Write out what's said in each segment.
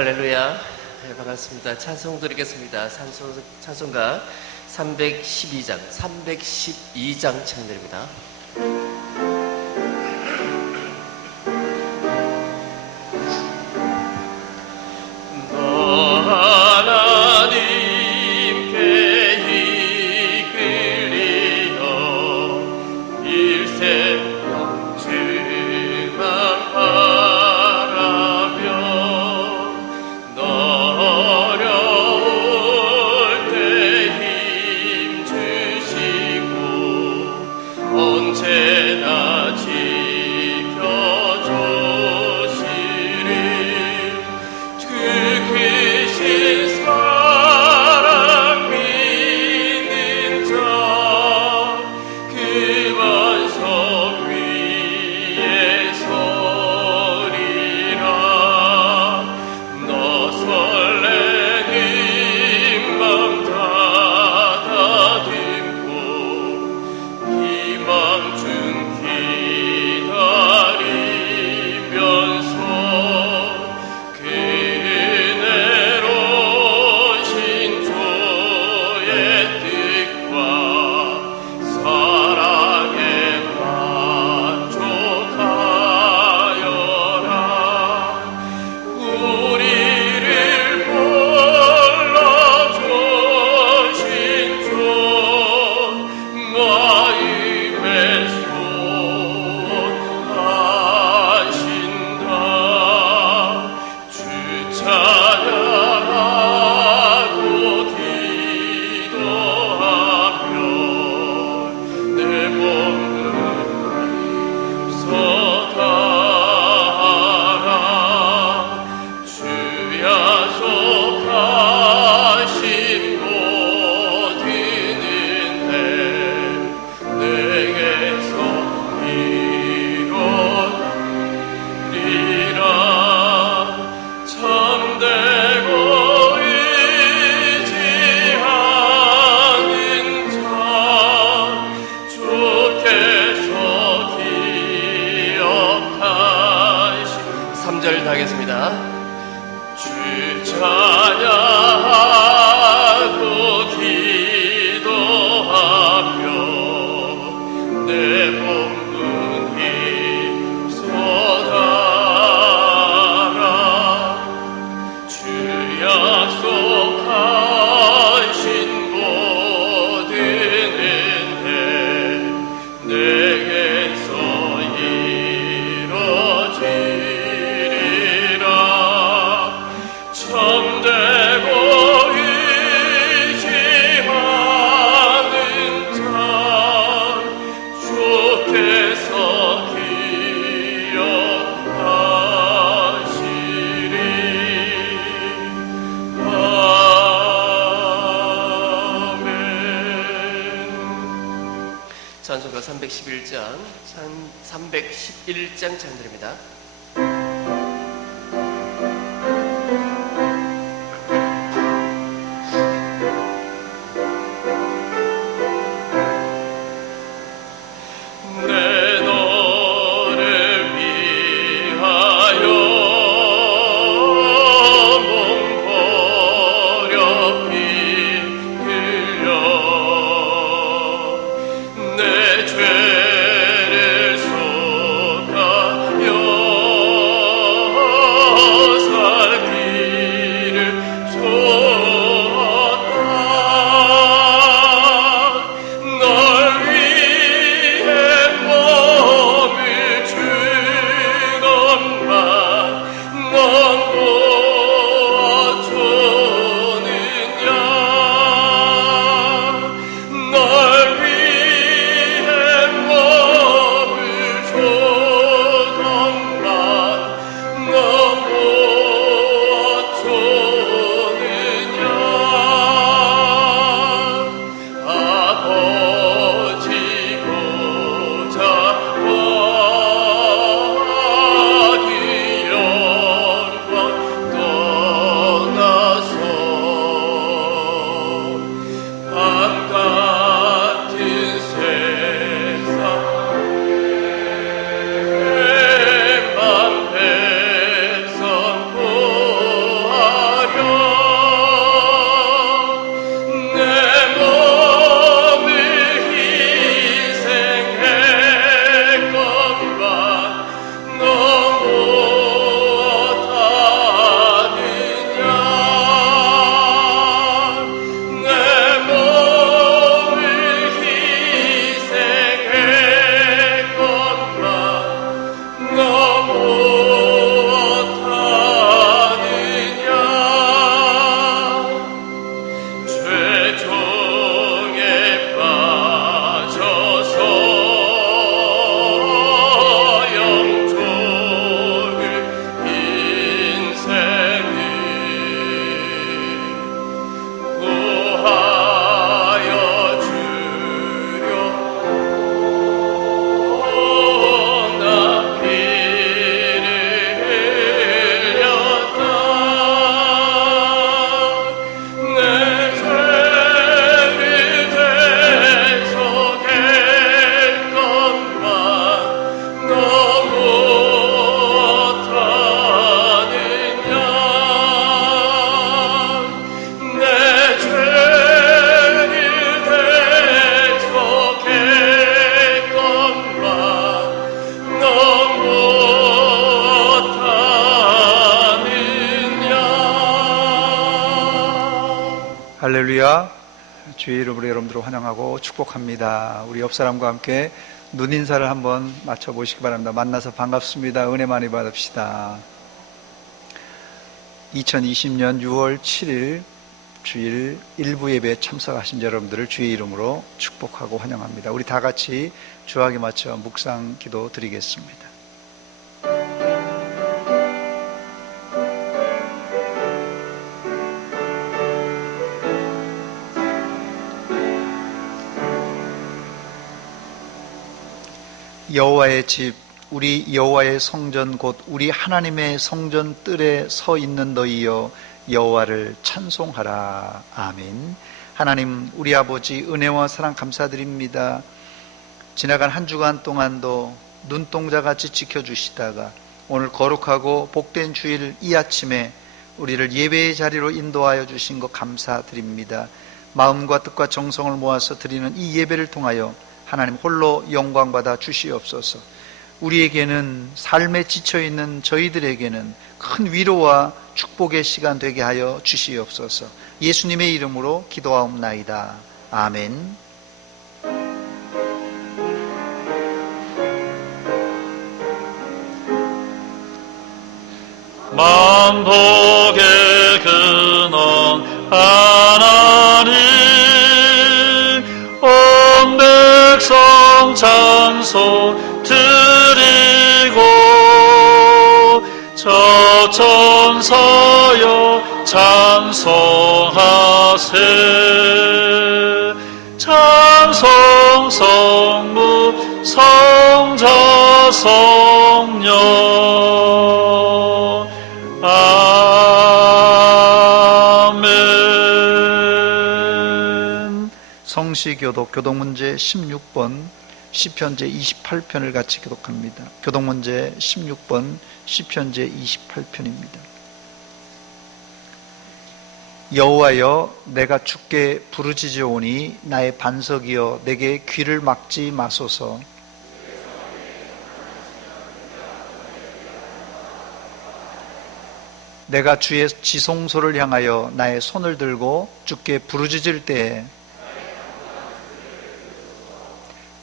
할렐루야. 네, 반갑습니다. 찬송 드리겠습니다. 찬송가 312장 찬양드립니다. 찬송가 311장 찬양드립니다. 죄를 속아 할렐루야. 주의 이름으로 여러분들을 환영하고 축복합니다. 우리 옆 사람과 함께 눈 인사를 한번 맞춰보시기 바랍니다. 만나서 반갑습니다. 은혜 많이 받읍시다. 2020년 6월 7일 주일 일부 예배에 참석하신 여러분들을 주의 이름으로 축복하고 환영합니다. 우리 다 같이 주하게 맞춰 묵상 기도 드리겠습니다. 여호와의 집, 우리 여호와의 성전 곧 우리 하나님의 성전 뜰에 서 있는 너희여 여호와를 찬송하라. 아멘. 하나님, 우리 아버지 은혜와 사랑 감사드립니다. 지나간 한 주간 동안도 눈동자같이 지켜주시다가 오늘 거룩하고 복된 주일 이 아침에 우리를 예배의 자리로 인도하여 주신 것 감사드립니다. 마음과 뜻과 정성을 모아서 드리는 이 예배를 통하여 하나님 홀로 영광받아 주시옵소서. 우리에게는 삶에 지쳐있는 저희들에게는 큰 위로와 축복의 시간 되게 하여 주시옵소서. 예수님의 이름으로 기도하옵나이다. 아멘. 만복의 근원 하나님, 온 백성 찬송 드리고 저 천사여 찬송하세. 찬송 성부 성자 성령. 아멘. 성시교독 교독문제 16번 시편제 28편을 같이 교독합니다. 교독문제 16번 시편제 28편입니다. 여호와여, 내가 주께 부르짖으오니 나의 반석이여 내게 귀를 막지 마소서. 내가 주의 지성소를 향하여 나의 손을 들고 주께 부르짖을 때에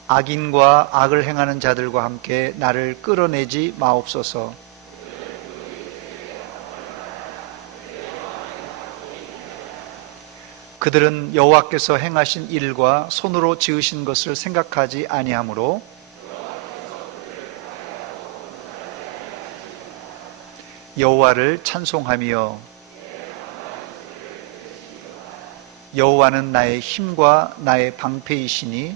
악인과 악을 행하는 자들과 함께 나를 끌어내지 마옵소서. 그들은 여호와께서 행하신 일과 손으로 지으신 것을 생각하지 아니하므로 여호와를 찬송하며 여호와는 나의 힘과 나의 방패이시니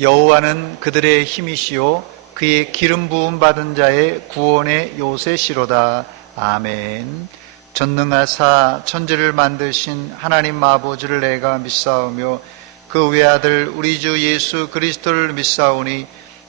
여호와는 그들의 힘이시요 그의 기름 부음 받은 자의 구원의 요새시로다. 아멘. 전능하사 천지를 만드신 하나님 아버지를 내가 믿사오며 그 외아들 우리 주 예수 그리스도를 믿사오니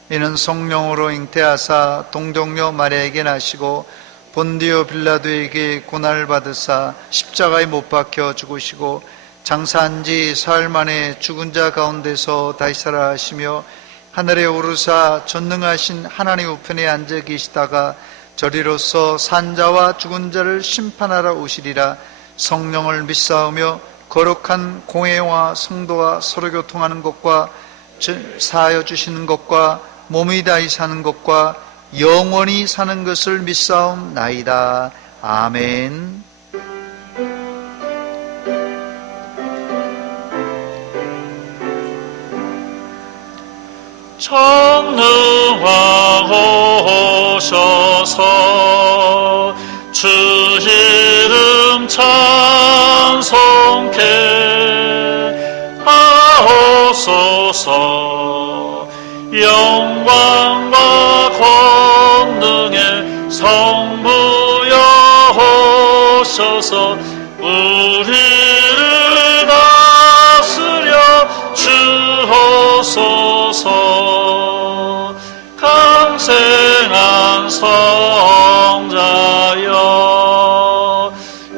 이는 성령으로 잉태하사 동정녀 마리아에게 나시고 본디오 빌라도에게 고난을 받으사 십자가에 못 박혀 죽으시고 장사한 지 사흘 만에 죽은 자 가운데서 다시 살아 하시며 하늘에 오르사 전능하신 하나님 우편에 앉아 계시다가 저리로서 산자와 죽은 자를 심판하러 오시리라. 성령을 믿사오며 거룩한 공회와 성도와 서로 교통하는 것과 사하여 주시는 것과 몸이 다히 사는 것과 영원히 사는 것을 믿사옵나이다. 아멘. 성령하오셔서 주 이름 찬송케 하옵소서. 영광과 권능의 성부여 오셔서 우리를 다스려 주옵소서. 강생한 성자여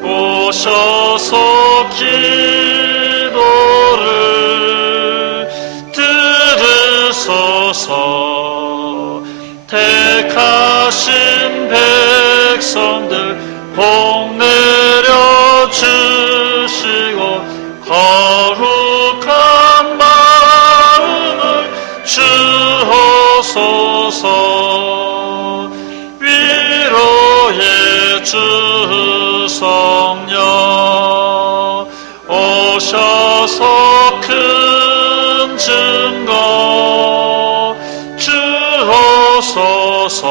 오셔서 기도를 들으소서. 택하신 백성들 복 내려 주시고 거룩한 마음을 주옵소서. 위로의 주 성령 오셔서 큰 증거 주옵소서.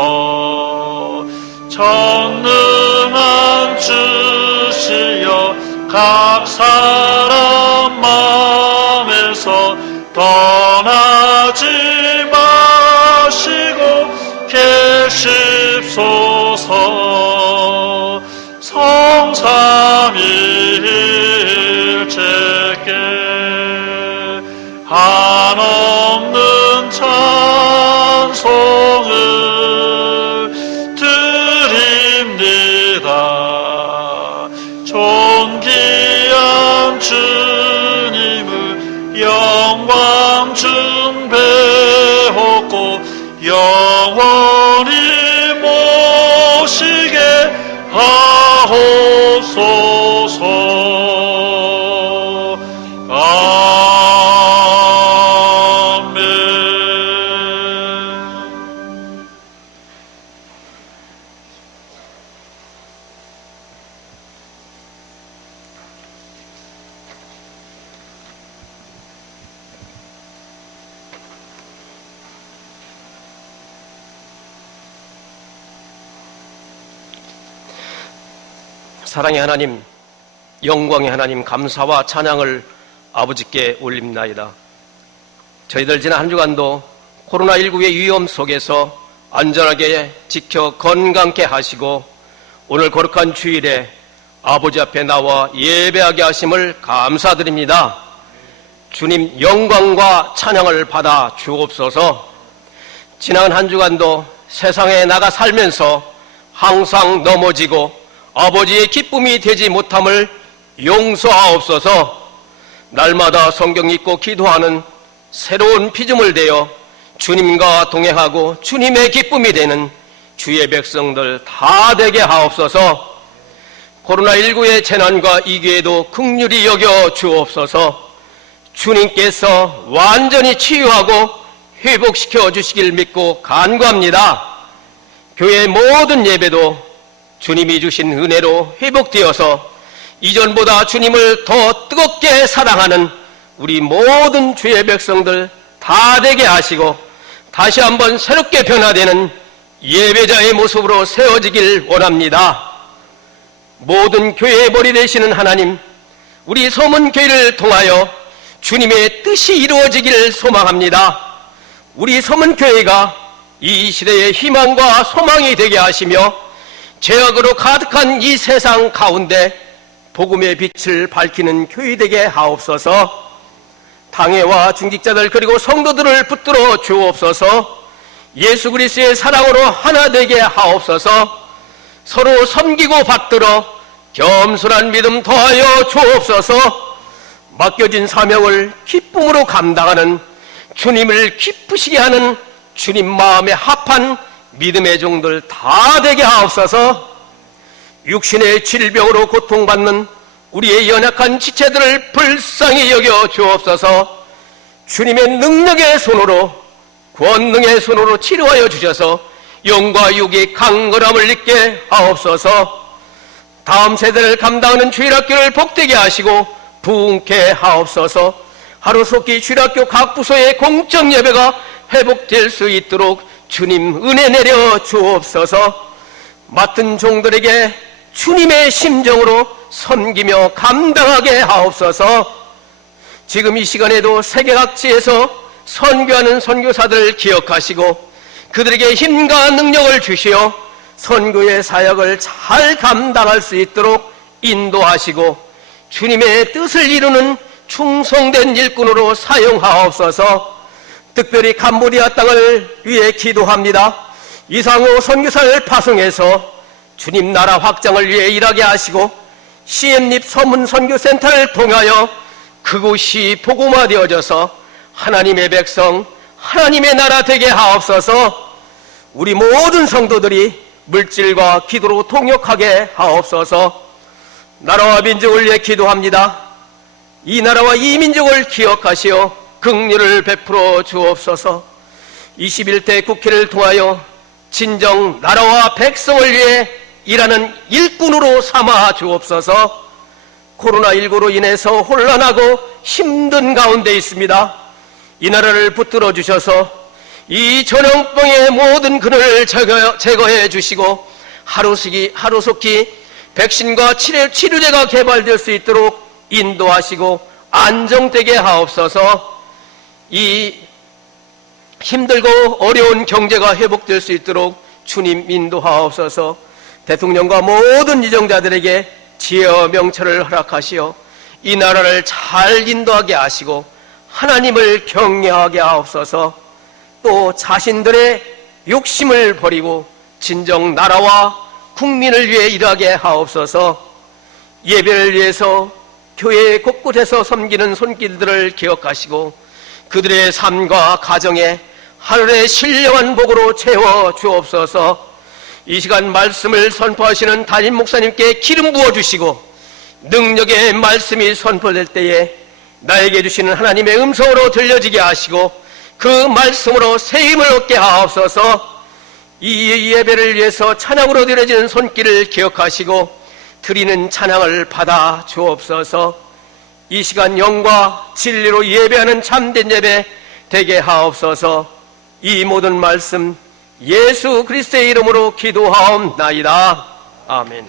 전능한 주시여 각 사람 마음에서 떠나지 마시고 계십소서. 성삼위일체께 한없는 찬송을 드립니다. 존귀한 주님을 영광 중배하고 영원히 모시게 하옵소서. 아멘. 사랑의 하나님, 영광의 하나님, 감사와 찬양을 아버지께 올립나이다. 저희들 지난 한 주간도 코로나19의 위험 속에서 안전하게 지켜 건강케 하시고 오늘 거룩한 주일에 아버지 앞에 나와 예배하게 하심을 감사드립니다. 주님 영광과 찬양을 받아 주옵소서. 지난 한 주간도 세상에 나가 살면서 항상 넘어지고 아버지의 기쁨이 되지 못함을 용서하옵소서. 날마다 성경 읽고 기도하는 새로운 피조물 되어 주님과 동행하고 주님의 기쁨이 되는 주의 백성들 다 되게 하옵소서. 코로나19의 재난과 이기에도 긍휼히 여겨 주옵소서. 주님께서 완전히 치유하고 회복시켜 주시길 믿고 간구합니다. 교회 모든 예배도 주님이 주신 은혜로 회복되어서 이전보다 주님을 더 뜨겁게 사랑하는 우리 모든 주의 백성들 다 되게 하시고 다시 한번 새롭게 변화되는 예배자의 모습으로 세워지길 원합니다. 모든 교회의 머리 되시는 하나님, 우리 서문교회를 통하여 주님의 뜻이 이루어지길 소망합니다. 우리 서문교회가 이 시대의 희망과 소망이 되게 하시며 죄악으로 가득한 이 세상 가운데 복음의 빛을 밝히는 교회 되게 하옵소서. 당회와 중직자들 그리고 성도들을 붙들어 주옵소서. 예수 그리스도의 사랑으로 하나 되게 하옵소서. 서로 섬기고 받들어 겸손한 믿음 더하여 주옵소서. 맡겨진 사명을 기쁨으로 감당하는 주님을 기쁘시게 하는 주님 마음에 합한 믿음의 종들 다 되게 하옵소서. 육신의 질병으로 고통받는 우리의 연약한 지체들을 불쌍히 여겨 주옵소서. 주님의 능력의 손으로 권능의 손으로 치료하여 주셔서 영과 육이 강건함을 잊게 하옵소서. 다음 세대를 감당하는 주일학교를 복되게 하시고 부흥케 하옵소서. 하루속히 주일학교 각 부서의 공적 예배가 회복될 수 있도록 주님 은혜 내려 주옵소서. 맡은 종들에게 주님의 심정으로 섬기며 감당하게 하옵소서. 지금 이 시간에도 세계 각지에서 선교하는 선교사들을 기억하시고 그들에게 힘과 능력을 주시어 선교의 사역을 잘 감당할 수 있도록 인도하시고 주님의 뜻을 이루는 충성된 일꾼으로 사용하옵소서. 특별히 캄보디아 땅을 위해 기도합니다. 이상호 선교사를 파송해서 주님 나라 확장을 위해 일하게 하시고 시엠립 서문 선교센터를 통하여 그곳이 복음화되어져서 하나님의 백성, 하나님의 나라 되게 하옵소서. 우리 모든 성도들이 물질과 기도로 통역하게 하옵소서. 나라와 민족을 위해 기도합니다. 이 나라와 이 민족을 기억하시어 긍휼을 베풀어 주옵소서. 21대 국회를 통하여 진정 나라와 백성을 위해 일하는 일꾼으로 삼아 주옵소서. 코로나19로 인해서 혼란하고 힘든 가운데 있습니다. 이 나라를 붙들어 주셔서 이 전염병의 모든 근원을 제거해 주시고 하루속히 백신과 치료제가 개발될 수 있도록 인도하시고 안정되게 하옵소서. 이 힘들고 어려운 경제가 회복될 수 있도록 주님 인도하옵소서. 대통령과 모든 지정자들에게 지혜와 명철을 허락하시어 이 나라를 잘 인도하게 하시고 하나님을 경외하게 하옵소서. 또 자신들의 욕심을 버리고 진정 나라와 국민을 위해 일하게 하옵소서. 예배를 위해서 교회 곳곳에서 섬기는 손길들을 기억하시고 그들의 삶과 가정에 하늘의 신령한 복으로 채워 주옵소서. 이 시간 말씀을 선포하시는 담임 목사님께 기름 부어주시고 능력의 말씀이 선포될 때에 나에게 주시는 하나님의 음성으로 들려지게 하시고 그 말씀으로 세임을 얻게 하옵소서. 이 예배를 위해서 찬양으로 드려지는 손길을 기억하시고 드리는 찬양을 받아 주옵소서. 이 시간 영과 진리로 예배하는 참된 예배 되게 하옵소서. 이 모든 말씀 예수 그리스도의 이름으로 기도하옵나이다. 아멘.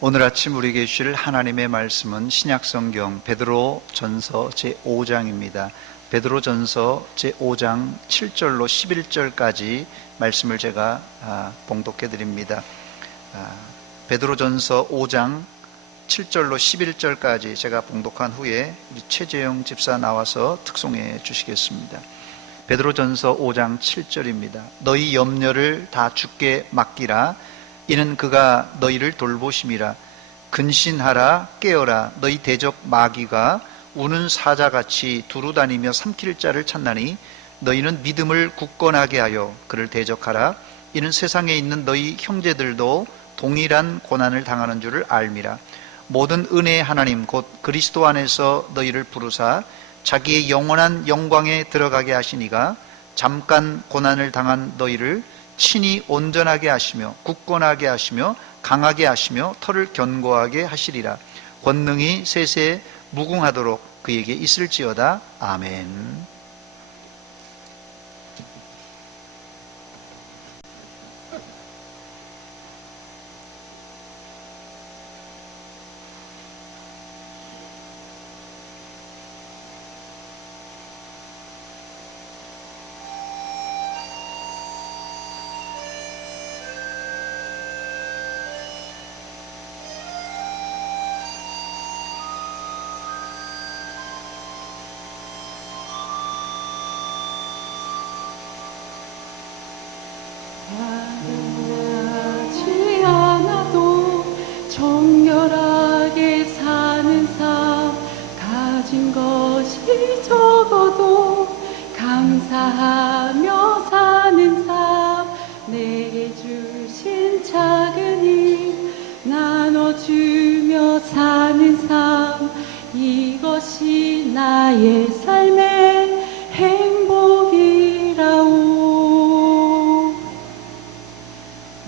오늘 아침 우리에게 주실 하나님의 말씀은 신약성경 베드로전서 제5장입니다. 베드로전서 제5장 7절로 11절까지 말씀을 제가 봉독해 드립니다. 베드로전서 5장 7절로 11절까지 제가 봉독한 후에 우리 최재영 집사 나와서 특송해 주시겠습니다. 베드로전서 5장 7절입니다. 너희 염려를 다 주께 맡기라. 이는 그가 너희를 돌보심이라. 근신하라. 깨어라. 너희 대적 마귀가 우는 사자같이 두루다니며 삼킬 자를 찾나니 너희는 믿음을 굳건하게 하여 그를 대적하라. 이는 세상에 있는 너희 형제들도 동일한 고난을 당하는 줄을 알미라. 모든 은혜의 하나님 곧 그리스도 안에서 너희를 부르사 자기의 영원한 영광에 들어가게 하시니가 잠깐 고난을 당한 너희를 친히 온전하게 하시며 굳건하게 하시며 강하게 하시며 털을 견고하게 하시리라. 권능이 세세 무궁하도록 그에게 있을지어다. 아멘. 하지 않아도 정결하게 사는 삶, 가진 것이 적어도 감사하며 사는 삶, 내게 주신 작은 힘 나눠주며 사는 삶, 이것이 나의 삶의 행복이라오.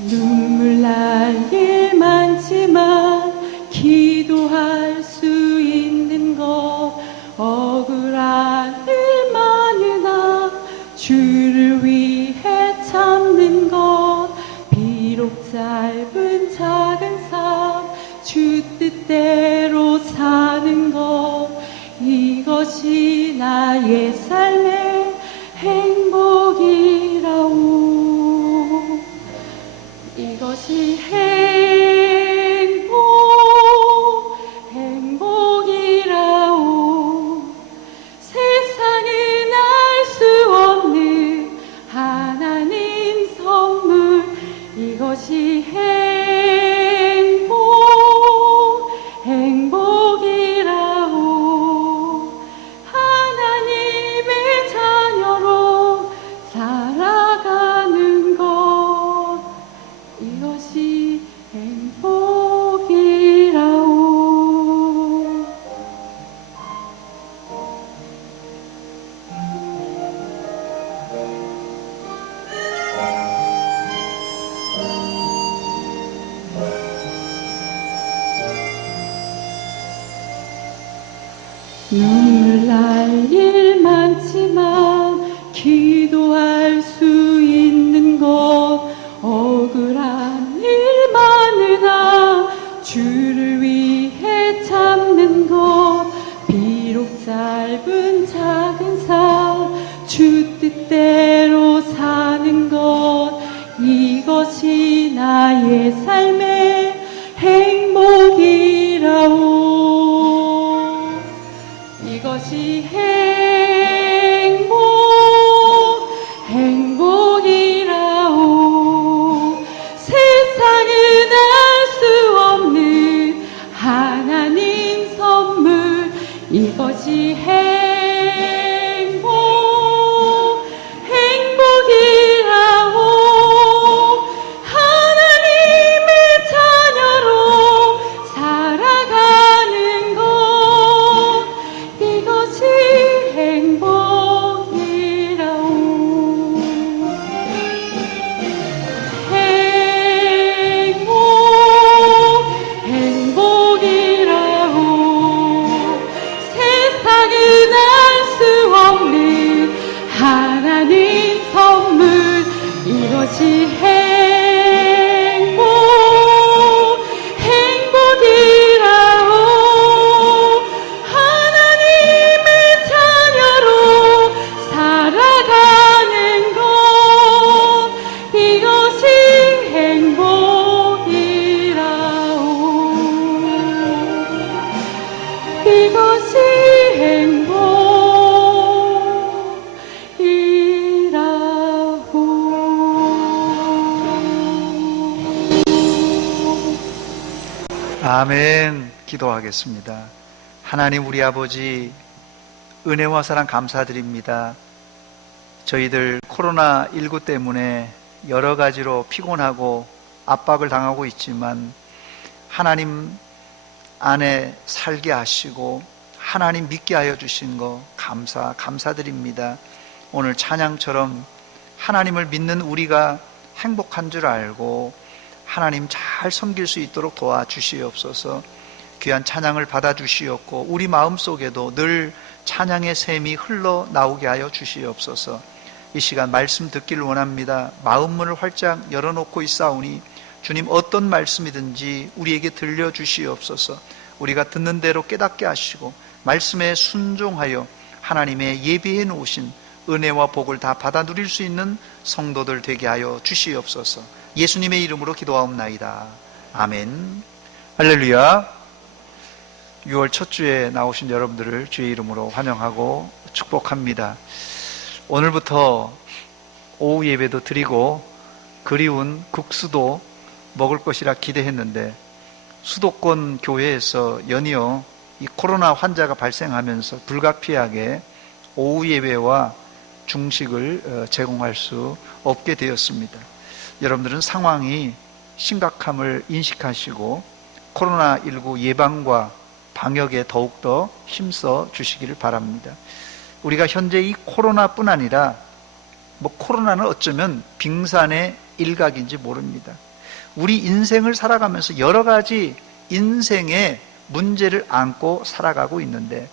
눈물 날 일 많지만 기도할 수 있는 것, 억울한 일 많으나 주를 위해 참는 것, 비록 짧은 작은 삶 주 뜻대로 사는 것, 이것이 나의 삶의 행복이라오. 이것이 행복이라오. 세상은 알 수 없는 하나님 선물, 이것 이것이 행복이라오. 하나님의 자녀로 살아가는 것, 이것이 행복이라오. 눈물 날 일 많지만 기도할 수 있는 것, 억울한 일 많으나 주를 위해 참는 것, 비록 짧은 작은 삶 주 뜻대로 사는 것, 이것이 나의 삶의 행복이라오. 이것이 행복이라오. 세상은 알 수 없는 하나님 선물, 이것이 행복이라오. 하나님의 자녀로 살아가는 것, 이것이 행복이라오. 행복이라오. 세상은 알 수 없는 하나님 선물, 이것이 행복이라오. 하나님의 자녀로 살아가는 것, 이것이 행복이라오. 이것이 행복이라오. 아멘. 기도하겠습니다. 하나님 우리 아버지, 은혜와 사랑 감사드립니다. 저희들 코로나19 때문에 여러 가지로 피곤하고 압박을 당하고 있지만 하나님 안에 살게 하시고 하나님 믿게 하여 주신 거 감사드립니다. 오늘 찬양처럼 하나님을 믿는 우리가 행복한 줄 알고 하나님 잘 섬길 수 있도록 도와주시옵소서. 귀한 찬양을 받아주시옵고 우리 마음속에도 늘 찬양의 샘이 흘러나오게 하여 주시옵소서. 이 시간 말씀 듣기를 원합니다. 마음문을 활짝 열어놓고 있사오니 주님 어떤 말씀이든지 우리에게 들려주시옵소서. 우리가 듣는 대로 깨닫게 하시고 말씀에 순종하여 하나님의 예비해 놓으신 은혜와 복을 다 받아 누릴 수 있는 성도들 되게 하여 주시옵소서. 예수님의 이름으로 기도하옵나이다. 아멘. 할렐루야. 6월 첫 주에 나오신 여러분들을 주의 이름으로 환영하고 축복합니다. 오늘부터 오후 예배도 드리고 그리운 국수도 먹을 것이라 기대했는데 수도권 교회에서 연이어 이 코로나 환자가 발생하면서 불가피하게 오후 예배와 중식을 제공할 수 없게 되었습니다. 여러분들은 상황이 심각함을 인식하시고 코로나19 예방과 방역에 더욱더 힘써 주시기를 바랍니다. 우리가 현재 이 코로나뿐 아니라 코로나는 어쩌면 빙산의 일각인지 모릅니다. 우리 인생을 살아가면서 여러 가지 인생의 문제를 안고 살아가고 있는데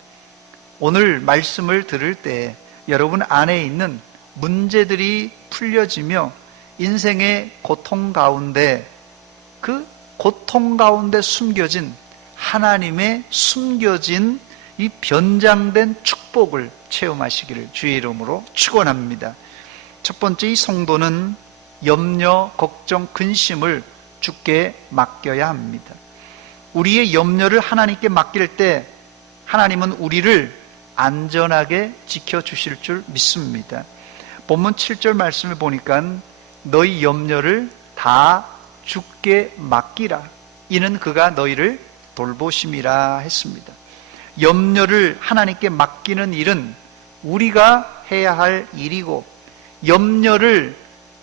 오늘 말씀을 들을 때 여러분 안에 있는 문제들이 풀려지며 인생의 고통 가운데 그 고통 가운데 숨겨진 하나님의 숨겨진 이 변장된 축복을 체험하시기를 주의 이름으로 축원합니다. 첫 번째, 이 성도는 염려, 걱정, 근심을 주께 맡겨야 합니다. 우리의 염려를 하나님께 맡길 때 하나님은 우리를 안전하게 지켜주실 줄 믿습니다. 본문 7절 말씀을 보니까 너희 염려를 다 주께 맡기라. 이는 그가 너희를 돌보심이라 했습니다. 염려를 하나님께 맡기는 일은 우리가 해야 할 일이고, 염려를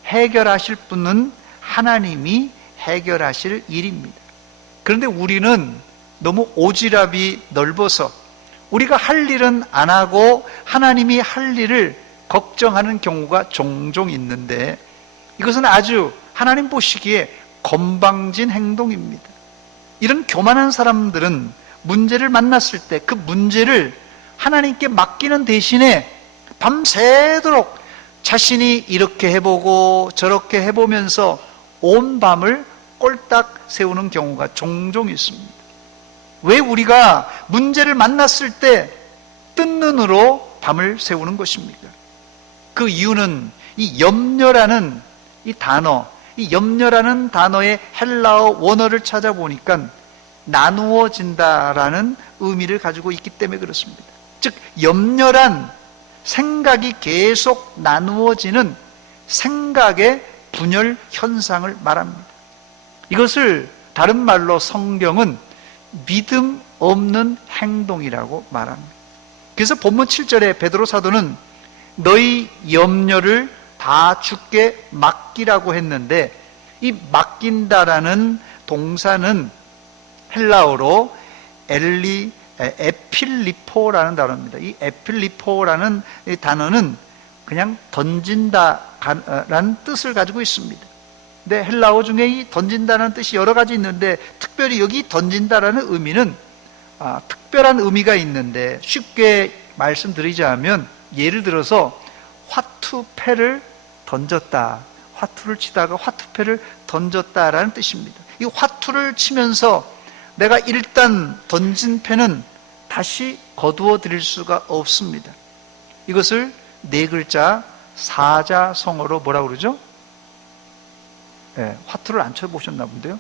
해결하실 분은 하나님이 해결하실 일입니다. 그런데 우리는 너무 오지랖이 넓어서 우리가 할 일은 안 하고 하나님이 할 일을 걱정하는 경우가 종종 있는데, 이것은 아주 하나님 보시기에 건방진 행동입니다. 이런 교만한 사람들은 문제를 만났을 때 그 문제를 하나님께 맡기는 대신에 밤새도록 자신이 이렇게 해보고 저렇게 해보면서 온 밤을 꼴딱 세우는 경우가 종종 있습니다. 왜 우리가 문제를 만났을 때 뜬 눈으로 밤을 세우는 것입니까? 그 이유는 이 염려라는 이 단어, 이 염려라는 단어의 헬라어 원어를 찾아보니까 나누어진다라는 의미를 가지고 있기 때문에 그렇습니다. 즉, 염려란 생각이 계속 나누어지는 생각의 분열 현상을 말합니다. 이것을 다른 말로 성경은 믿음 없는 행동이라고 말합니다. 그래서 본문 7절에 베드로 사도는 너희 염려를 다 주께 맡기라고 했는데, 이 맡긴다라는 동사는 헬라어로 에필리포라는 단어입니다. 이 에필리포라는 이 단어는 그냥 던진다라는 뜻을 가지고 있습니다. 근데 헬라어 중에 이 던진다는 뜻이 여러 가지 있는데, 특별히 여기 던진다라는 의미는 특별한 의미가 있는데, 쉽게 말씀드리자면 예를 들어서 화투패를 던졌다, 화투를 치다가 화투패를 던졌다라는 뜻입니다. 이 화투를 치면서 내가 일단 던진 패는 다시 거두어 드릴 수가 없습니다. 이것을 네 글자 사자성어로 뭐라고 그러죠? 네, 화투를 안 쳐보셨나 본데요.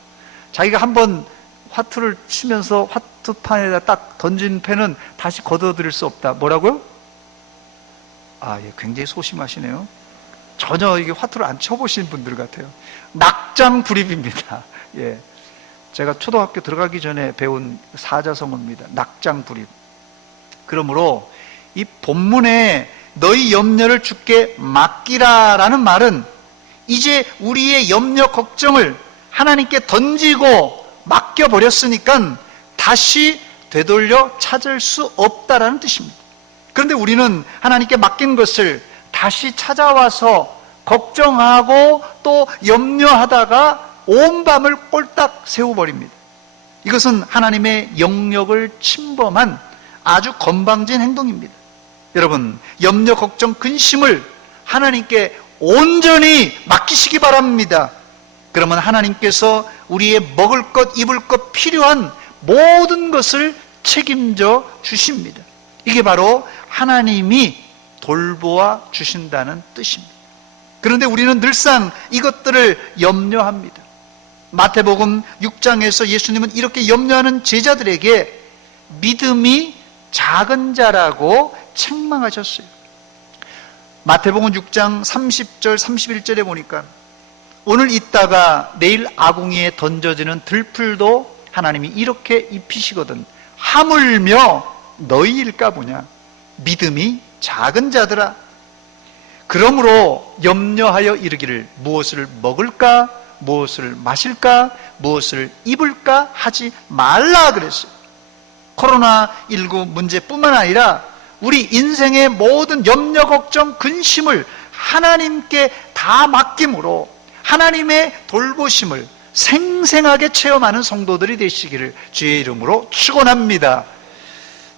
자기가 한번 화투를 치면서 화투판에다 딱 던진 패는 다시 거두어 드릴 수 없다. 뭐라고요? 예, 굉장히 소심하시네요. 전혀 이게 화투를 안 쳐보신 분들 같아요. 낙장불입입니다. 예. 제가 초등학교 들어가기 전에 배운 사자성어입니다. 낙장불입. 그러므로 이 본문에 너희 염려를 주께 맡기라라는 말은 이제 우리의 염려 걱정을 하나님께 던지고 맡겨버렸으니까 다시 되돌려 찾을 수 없다라는 뜻입니다. 그런데 우리는 하나님께 맡긴 것을 다시 찾아와서 걱정하고 또 염려하다가 온 밤을 꼴딱 세워버립니다. 이것은 하나님의 영역을 침범한 아주 건방진 행동입니다. 여러분, 염려, 걱정, 근심을 하나님께 온전히 맡기시기 바랍니다. 그러면 하나님께서 우리의 먹을 것, 입을 것, 필요한 모든 것을 책임져 주십니다. 이게 바로 하나님이 돌보아 주신다는 뜻입니다. 그런데 우리는 늘상 이것들을 염려합니다. 마태복음 6장에서 예수님은 이렇게 염려하는 제자들에게 믿음이 작은 자라고 책망하셨어요. 마태복음 6장 30절 31절에 보니까 오늘 있다가 내일 아궁이에 던져지는 들풀도 하나님이 이렇게 입히시거든 하물며 너희일까 보냐, 믿음이 작은 자들아. 그러므로 염려하여 이르기를 무엇을 먹을까, 무엇을 마실까, 무엇을 입을까 하지 말라 그랬어요. 코로나19 문제뿐만 아니라 우리 인생의 모든 염려, 걱정, 근심을 하나님께 다 맡김으로 하나님의 돌보심을 생생하게 체험하는 성도들이 되시기를 주의 이름으로 축원합니다.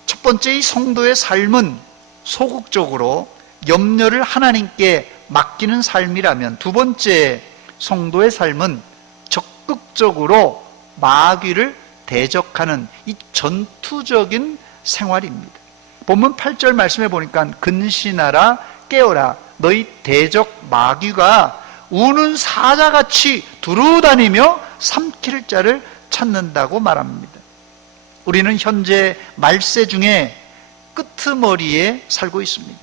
첫 번째, 이 성도의 삶은 소극적으로 염려를 하나님께 맡기는 삶이라면, 두 번째 성도의 삶은 적극적으로 마귀를 대적하는 이 전투적인 생활입니다. 본문 8절 말씀해 보니까 근신하라 깨어라 너희 대적 마귀가 우는 사자같이 두루다니며 삼킬 자를 찾는다고 말합니다. 우리는 현재 말세 중에 끄트머리에 살고 있습니다.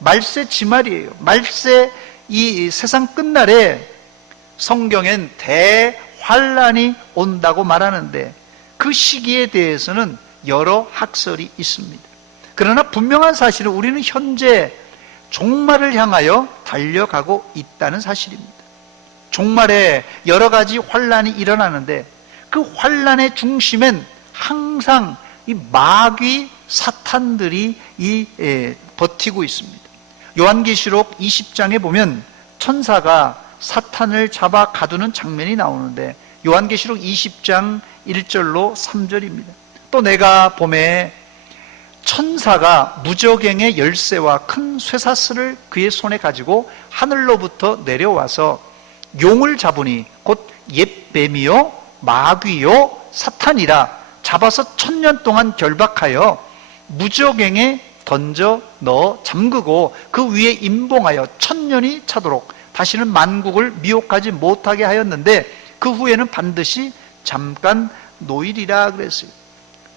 말세 지말이에요. 말세 이 세상 끝날에 성경엔 환란이 온다고 말하는데 그 시기에 대해서는 여러 학설이 있습니다. 그러나 분명한 사실은 우리는 현재 종말을 향하여 달려가고 있다는 사실입니다. 종말에 여러 가지 환란이 일어나는데 그 환란의 중심엔 항상 이 마귀 사탄들이 버티고 있습니다. 요한계시록 20장에 보면 천사가 사탄을 잡아 가두는 장면이 나오는데 요한계시록 20장 1절로 3절입니다. 또 내가 봄에 천사가 무저갱의 열쇠와 큰 쇠사슬을 그의 손에 가지고 하늘로부터 내려와서 용을 잡으니 곧 옛뱀이요 마귀요 사탄이라 잡아서 1000년 동안 결박하여 무저갱에 던져 넣어 잠그고 그 위에 임봉하여 1000년이 차도록 다시는 만국을 미혹하지 못하게 하였는데 그 후에는 반드시 잠깐 노일이라 그랬어요.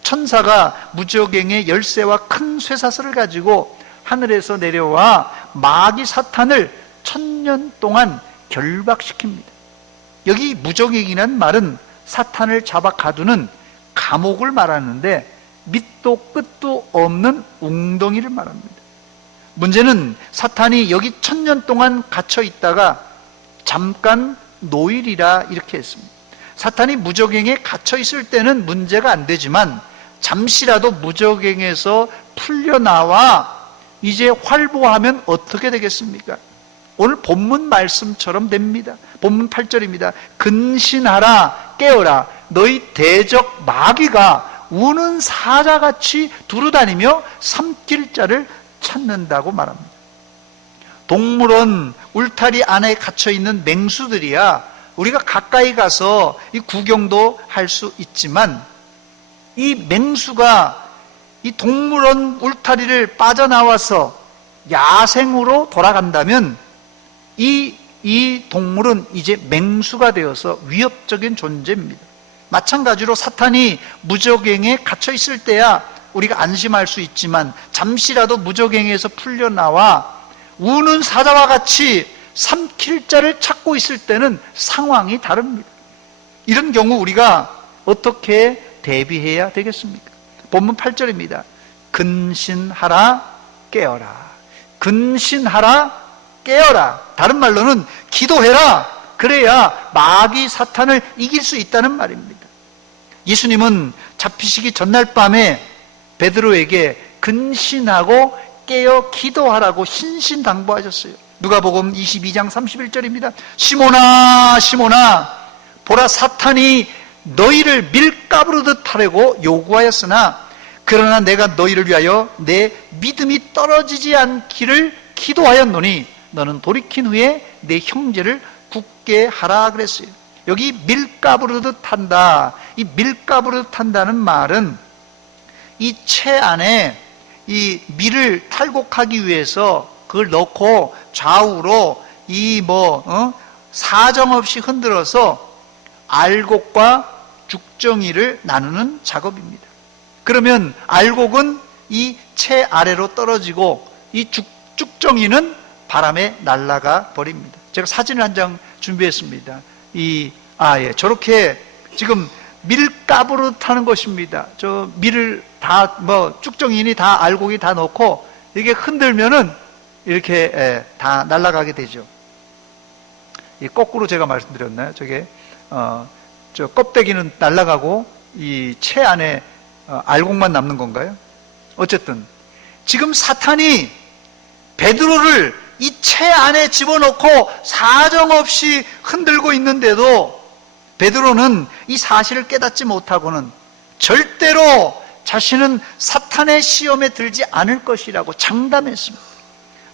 천사가 무저갱의 열쇠와 큰 쇠사슬을 가지고 하늘에서 내려와 마귀 사탄을 1000년 동안 결박시킵니다. 여기 무저갱이라는 말은 사탄을 잡아 가두는 감옥을 말하는데 밑도 끝도 없는 웅덩이를 말합니다. 문제는 사탄이 여기 1000년 동안 갇혀 있다가 잠깐 노일이라 이렇게 했습니다. 사탄이 무저갱에 갇혀 있을 때는 문제가 안 되지만 잠시라도 무저갱에서 풀려나와 이제 활보하면 어떻게 되겠습니까? 오늘 본문 말씀처럼 됩니다. 본문 8절입니다. 근신하라 깨어라 너희 대적 마귀가 우는 사자같이 두루다니며 삼킬 자를 찾는다고 말합니다. 동물원 울타리 안에 갇혀있는 맹수들이야 우리가 가까이 가서 이 구경도 할 수 있지만 이 맹수가 이 동물원 울타리를 빠져나와서 야생으로 돌아간다면 이 동물은 이제 맹수가 되어서 위협적인 존재입니다. 마찬가지로 사탄이 무저갱에 갇혀 있을 때야 우리가 안심할 수 있지만 잠시라도 무저갱에서 풀려나와 우는 사자와 같이 삼킬 자를 찾고 있을 때는 상황이 다릅니다. 이런 경우 우리가 어떻게 대비해야 되겠습니까? 본문 8절입니다. 근신하라 깨어라. 근신하라 깨어라. 다른 말로는 기도해라. 그래야 마귀 사탄을 이길 수 있다는 말입니다. 예수님은 잡히시기 전날 밤에 베드로에게 근신하고 깨어 기도하라고 신신당부하셨어요. 누가복음 22장 31절입니다. 시몬아 시몬아 보라 사탄이 너희를 밀가부르듯 하려고 요구하였으나 그러나 내가 너희를 위하여 내 믿음이 떨어지지 않기를 기도하였노니 너는 돌이킨 후에 내 형제를 굳게 하라 그랬어요. 여기 밀가부르듯 한다. 이 밀가부르듯 한다는 말은 이 채 안에 이 밀을 탈곡하기 위해서 그걸 넣고 좌우로 사정없이 흔들어서 알곡과 죽정이를 나누는 작업입니다. 그러면 알곡은 이 채 아래로 떨어지고 이 죽정이는 바람에 날아가 버립니다. 제가 사진을 한 장 준비했습니다. 저렇게 지금 밀가부르듯 하는 것입니다. 저 밀을 다 쭉정이니 다 알곡이 다 넣고 이게 흔들면은 이렇게 다 날아가게 되죠. 거꾸로 제가 말씀드렸나요? 저게 저 껍데기는 날아가고 이 채 안에 알곡만 남는 건가요? 어쨌든 지금 사탄이 베드로를 이 채 안에 집어넣고 사정없이 흔들고 있는데도 베드로는 이 사실을 깨닫지 못하고는 절대로 자신은 사탄의 시험에 들지 않을 것이라고 장담했습니다.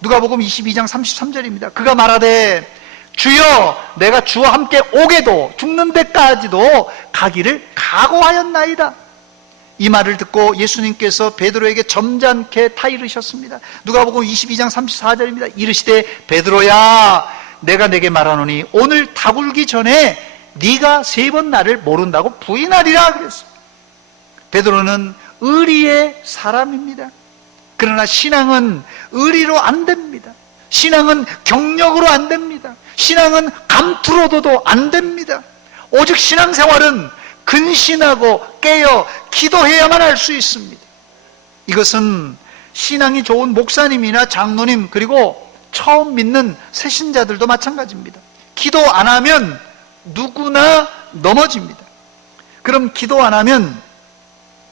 누가복음 22장 33절입니다. 그가 말하되 주여 내가 주와 함께 오게도 죽는 데까지도 가기를 각오하였나이다. 이 말을 듣고 예수님께서 베드로에게 점잖게 타이르셨습니다. 누가복음 22장 34절입니다. 이르시되 베드로야 내가 내게 말하노니 오늘 다굴기 전에 네가 3번 나를 모른다고 부인하리라 그랬어요. 베드로는 의리의 사람입니다. 그러나 신앙은 의리로 안 됩니다. 신앙은 경력으로 안 됩니다. 신앙은 감투로도 안 됩니다. 오직 신앙생활은 근신하고 깨어 기도해야만 할 수 있습니다. 이것은 신앙이 좋은 목사님이나 장로님, 그리고 처음 믿는 새신자들도 마찬가지입니다. 기도 안 하면 누구나 넘어집니다. 그럼 기도 안 하면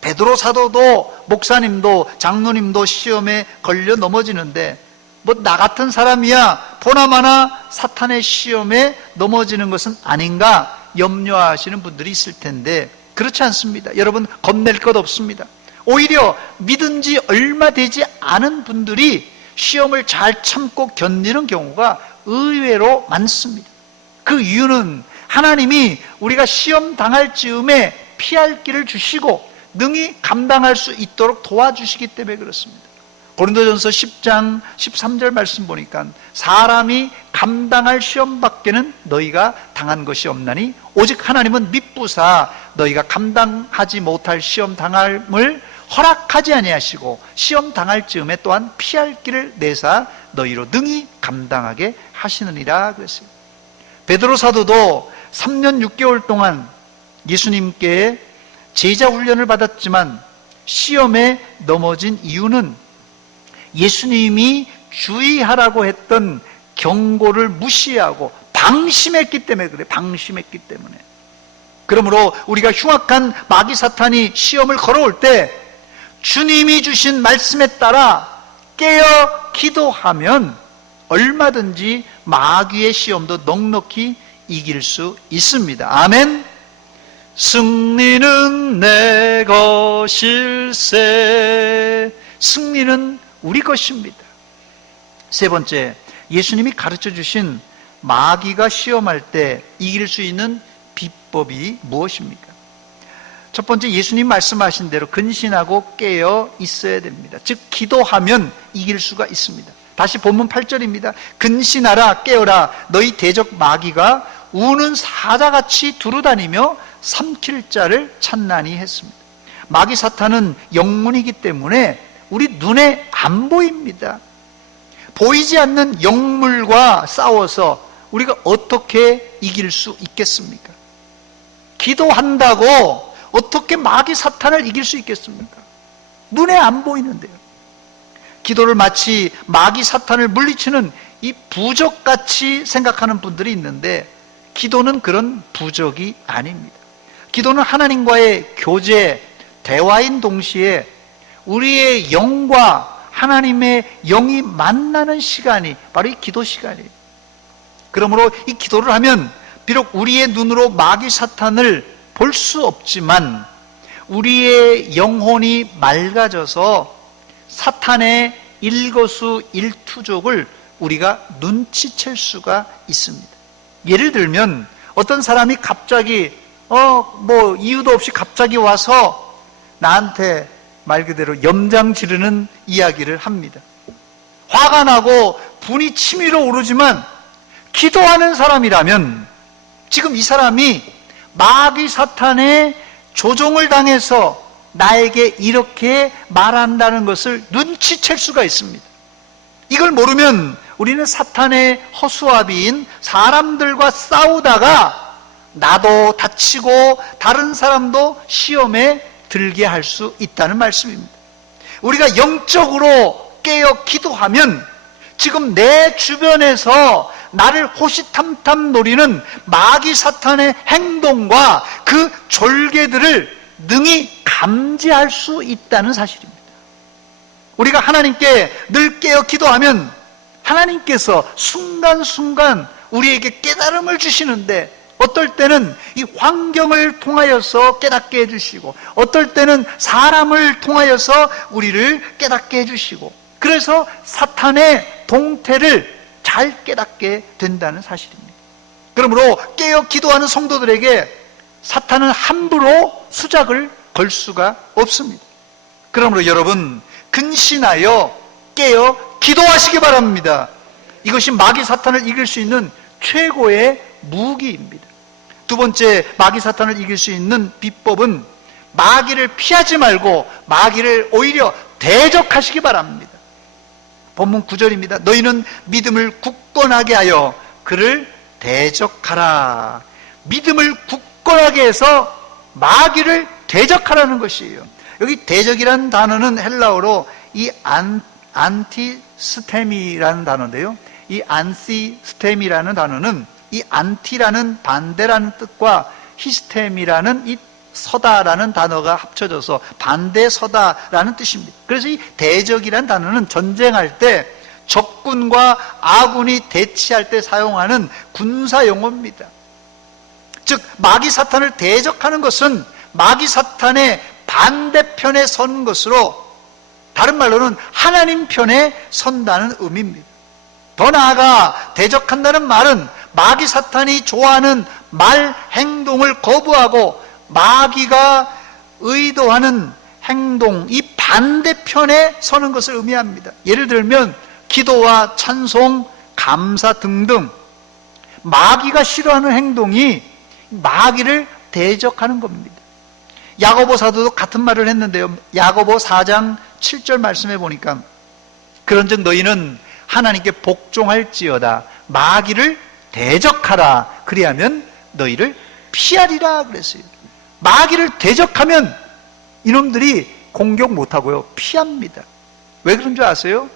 베드로 사도도 목사님도 장로님도 시험에 걸려 넘어지는데, 뭐 나 같은 사람이야 보나마나 사탄의 시험에 넘어지는 것은 아닌가 염려하시는 분들이 있을 텐데, 그렇지 않습니다. 여러분, 겁낼 것 없습니다. 오히려 믿은 지 얼마 되지 않은 분들이 시험을 잘 참고 견디는 경우가 의외로 많습니다. 그 이유는 하나님이 우리가 시험 당할 즈음에 피할 길을 주시고 능히 감당할 수 있도록 도와주시기 때문에 그렇습니다. 고린도전서 10장 13절 말씀 보니까 사람이 감당할 시험밖에는 너희가 당한 것이 없나니 오직 하나님은 미쁘사 너희가 감당하지 못할 시험 당함을 허락하지 아니하시고 시험 당할 즈음에 또한 피할 길을 내사 너희로 능히 감당하게 하시느니라 그랬어요. 베드로 사도도 3년 6개월 동안 예수님께 제자 훈련을 받았지만 시험에 넘어진 이유는 예수님이 주의하라고 했던 경고를 무시하고 방심했기 때문에 그래요. 방심했기 때문에. 그러므로 우리가 흉악한 마귀 사탄이 시험을 걸어올 때 주님이 주신 말씀에 따라 깨어 기도하면 얼마든지 마귀의 시험도 넉넉히 이길 수 있습니다. 아멘. 승리는 내 것일세. 승리는 우리 것입니다. 세 번째, 예수님이 가르쳐 주신 마귀가 시험할 때 이길 수 있는 비법이 무엇입니까? 첫 번째, 예수님 말씀하신 대로 근신하고 깨어 있어야 됩니다. 즉 기도하면 이길 수가 있습니다. 다시 본문 8절입니다. 근신하라 깨어라 너희 대적 마귀가 우는 사자같이 두루다니며 삼킬 자를 찾나니 했습니다. 마귀 사탄은 영문이기 때문에 우리 눈에 안 보입니다. 보이지 않는 영물과 싸워서 우리가 어떻게 이길 수 있겠습니까? 기도한다고 어떻게 마귀 사탄을 이길 수 있겠습니까? 눈에 안 보이는데요. 기도를 마치 마귀 사탄을 물리치는 이 부적같이 생각하는 분들이 있는데 기도는 그런 부적이 아닙니다. 기도는 하나님과의 교제, 대화인 동시에 우리의 영과 하나님의 영이 만나는 시간이 바로 이 기도 시간이에요. 그러므로 이 기도를 하면 비록 우리의 눈으로 마귀 사탄을 볼 수 없지만 우리의 영혼이 맑아져서 사탄의 일거수일투족을 우리가 눈치챌 수가 있습니다. 예를 들면 어떤 사람이 갑자기 이유도 없이 갑자기 와서 나한테 말 그대로 염장 지르는 이야기를 합니다. 화가 나고 분이 치밀어 오르지만 기도하는 사람이라면 지금 이 사람이 마귀 사탄의 조종을 당해서 나에게 이렇게 말한다는 것을 눈치챌 수가 있습니다. 이걸 모르면 우리는 사탄의 허수아비인 사람들과 싸우다가 나도 다치고 다른 사람도 시험에 들게 할 수 있다는 말씀입니다. 우리가 영적으로 깨어 기도하면 지금 내 주변에서 나를 호시탐탐 노리는 마귀 사탄의 행동과 그 졸개들을 능히 감지할 수 있다는 사실입니다. 우리가 하나님께 늘 깨어 기도하면 하나님께서 순간순간 우리에게 깨달음을 주시는데 어떨 때는 이 환경을 통하여서 깨닫게 해주시고 어떨 때는 사람을 통하여서 우리를 깨닫게 해주시고 그래서 사탄의 동태를 잘 깨닫게 된다는 사실입니다. 그러므로 깨어 기도하는 성도들에게 사탄은 함부로 수작을 걸 수가 없습니다. 그러므로 여러분 근신하여 깨어 기도하시기 바랍니다. 이것이 마귀 사탄을 이길 수 있는 최고의 무기입니다. 두 번째, 마귀 사탄을 이길 수 있는 비법은 마귀를 피하지 말고 마귀를 오히려 대적하시기 바랍니다. 본문 9절입니다. 너희는 믿음을 굳건하게 하여 그를 대적하라. 믿음을 굳건하게 해서 마귀를 대적하라는 것이에요. 여기 대적이라는 단어는 헬라어로 이 안티스템이라는 단어인데요. 이 안시스템이라는 단어는 이 안티라는 반대라는 뜻과 히스템이라는 이 서다라는 단어가 합쳐져서 반대 서다라는 뜻입니다. 그래서 이 대적이라는 단어는 전쟁할 때 적군과 아군이 대치할 때 사용하는 군사 용어입니다. 즉 마귀 사탄을 대적하는 것은 마귀 사탄의 반대편에 선 것으로, 다른 말로는 하나님 편에 선다는 의미입니다. 더 나아가 대적한다는 말은 마귀 사탄이 좋아하는 말, 행동을 거부하고 마귀가 의도하는 행동, 이 반대편에 서는 것을 의미합니다. 예를 들면 기도와 찬송, 감사 등등 마귀가 싫어하는 행동이 마귀를 대적하는 겁니다. 야고보 사도도 같은 말을 했는데요. 야고보 4장 7절 말씀해 보니까 그런즉 너희는 하나님께 복종할지어다 마귀를 대적하라 그리하면 너희를 피하리라 그랬어요. 마귀를 대적하면 이놈들이 공격 못하고요 피합니다. 왜 그런 줄 아세요?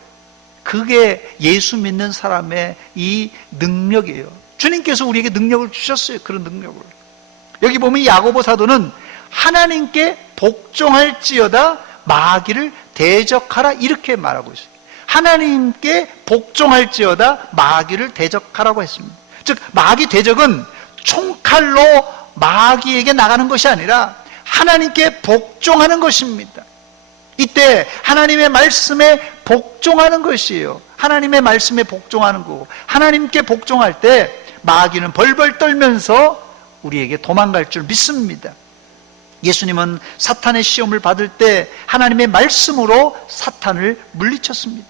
그게 예수 믿는 사람의 이 능력이에요. 주님께서 우리에게 능력을 주셨어요. 그런 능력을. 여기 보면 야고보 사도는 하나님께 복종할지어다 마귀를 대적하라 이렇게 말하고 있어요. 하나님께 복종할지어다 마귀를 대적하라고 했습니다. 즉 마귀 대적은 총칼로 마귀에게 나가는 것이 아니라 하나님께 복종하는 것입니다. 이때 하나님의 말씀에 복종하는 것이에요. 하나님의 말씀에 복종하는 거고, 하나님께 복종할 때 마귀는 벌벌 떨면서 우리에게 도망갈 줄 믿습니다. 예수님은 사탄의 시험을 받을 때 하나님의 말씀으로 사탄을 물리쳤습니다.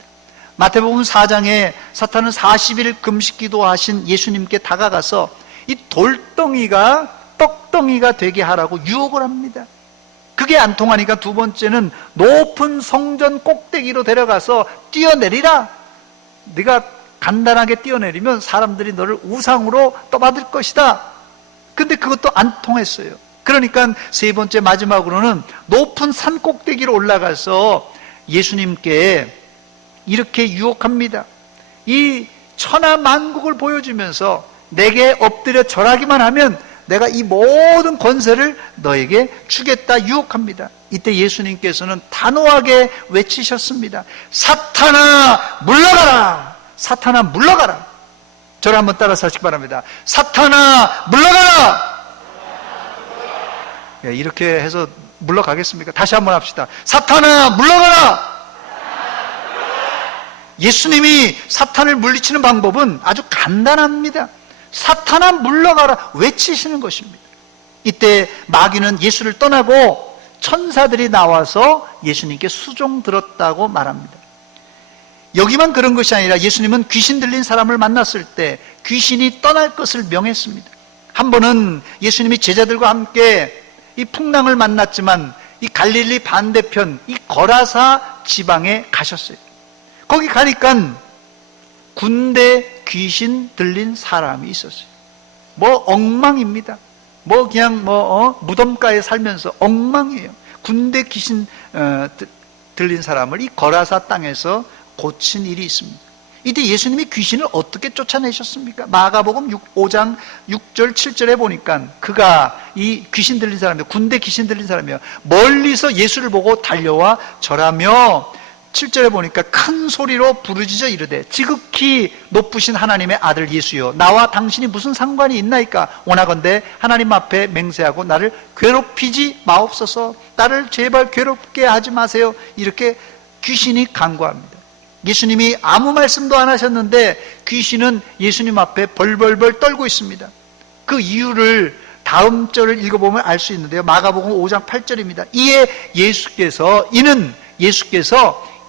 마태복음 4장에 사탄은 40일 금식 기도하신 예수님께 다가가서 이 돌덩이가 떡덩이가 되게 하라고 유혹을 합니다. 그게 안 통하니까 두 번째는 높은 성전 꼭대기로 데려가서 뛰어내리라. 네가 간단하게 뛰어내리면 사람들이 너를 우상으로 떠받을 것이다. 근데 그것도 안 통했어요. 그러니까 세 번째 마지막으로는 높은 산 꼭대기로 올라가서 예수님께 이렇게 유혹합니다. 이 천하만국을 보여주면서 내게 엎드려 절하기만 하면 내가 이 모든 권세를 너에게 주겠다 유혹합니다. 이때 예수님께서는 단호하게 외치셨습니다. 사탄아 물러가라. 사탄아 물러가라. 저를 한번 따라서 하시기 바랍니다. 사탄아 물러가라. 이렇게 해서 물러가겠습니까? 다시 한번 합시다. 사탄아 물러가라. 예수님이 사탄을 물리치는 방법은 아주 간단합니다. 사탄아 물러가라 외치시는 것입니다. 이때 마귀는 예수를 떠나고 천사들이 나와서 예수님께 수종 들었다고 말합니다. 여기만 그런 것이 아니라 예수님은 귀신 들린 사람을 만났을 때 귀신이 떠날 것을 명했습니다. 한 번은 예수님이 제자들과 함께 이 풍랑을 만났지만 이 갈릴리 반대편 이 거라사 지방에 가셨어요. 거기 가니까 군대 귀신 들린 사람이 있었어요. 뭐 엉망입니다. 뭐 그냥 무덤가에 살면서 엉망이에요. 군대 귀신 들린 사람을 이 거라사 땅에서 고친 일이 있습니다. 이때 예수님이 귀신을 어떻게 쫓아내셨습니까? 마가복음 5장 6절 7절에 보니까 그가 이 귀신 들린 사람이요, 군대 귀신 들린 사람이요, 멀리서 예수를 보고 달려와 절하며 7절에 보니까 큰 소리로 부르짖어 이르되 지극히 높으신 하나님의 아들 예수여 나와 당신이 무슨 상관이 있나이까? 원하건대 하나님 앞에 맹세하고 나를 괴롭히지 마옵소서. 나를 제발 괴롭게 하지 마세요. 이렇게 귀신이 간구합니다. 예수님이 아무 말씀도 안 하셨는데 귀신은 예수님 앞에 벌벌벌 떨고 있습니다. 그 이유를 다음 절을 읽어보면 알 수 있는데요. 마가복음 5장 8절입니다. 이에 예수께서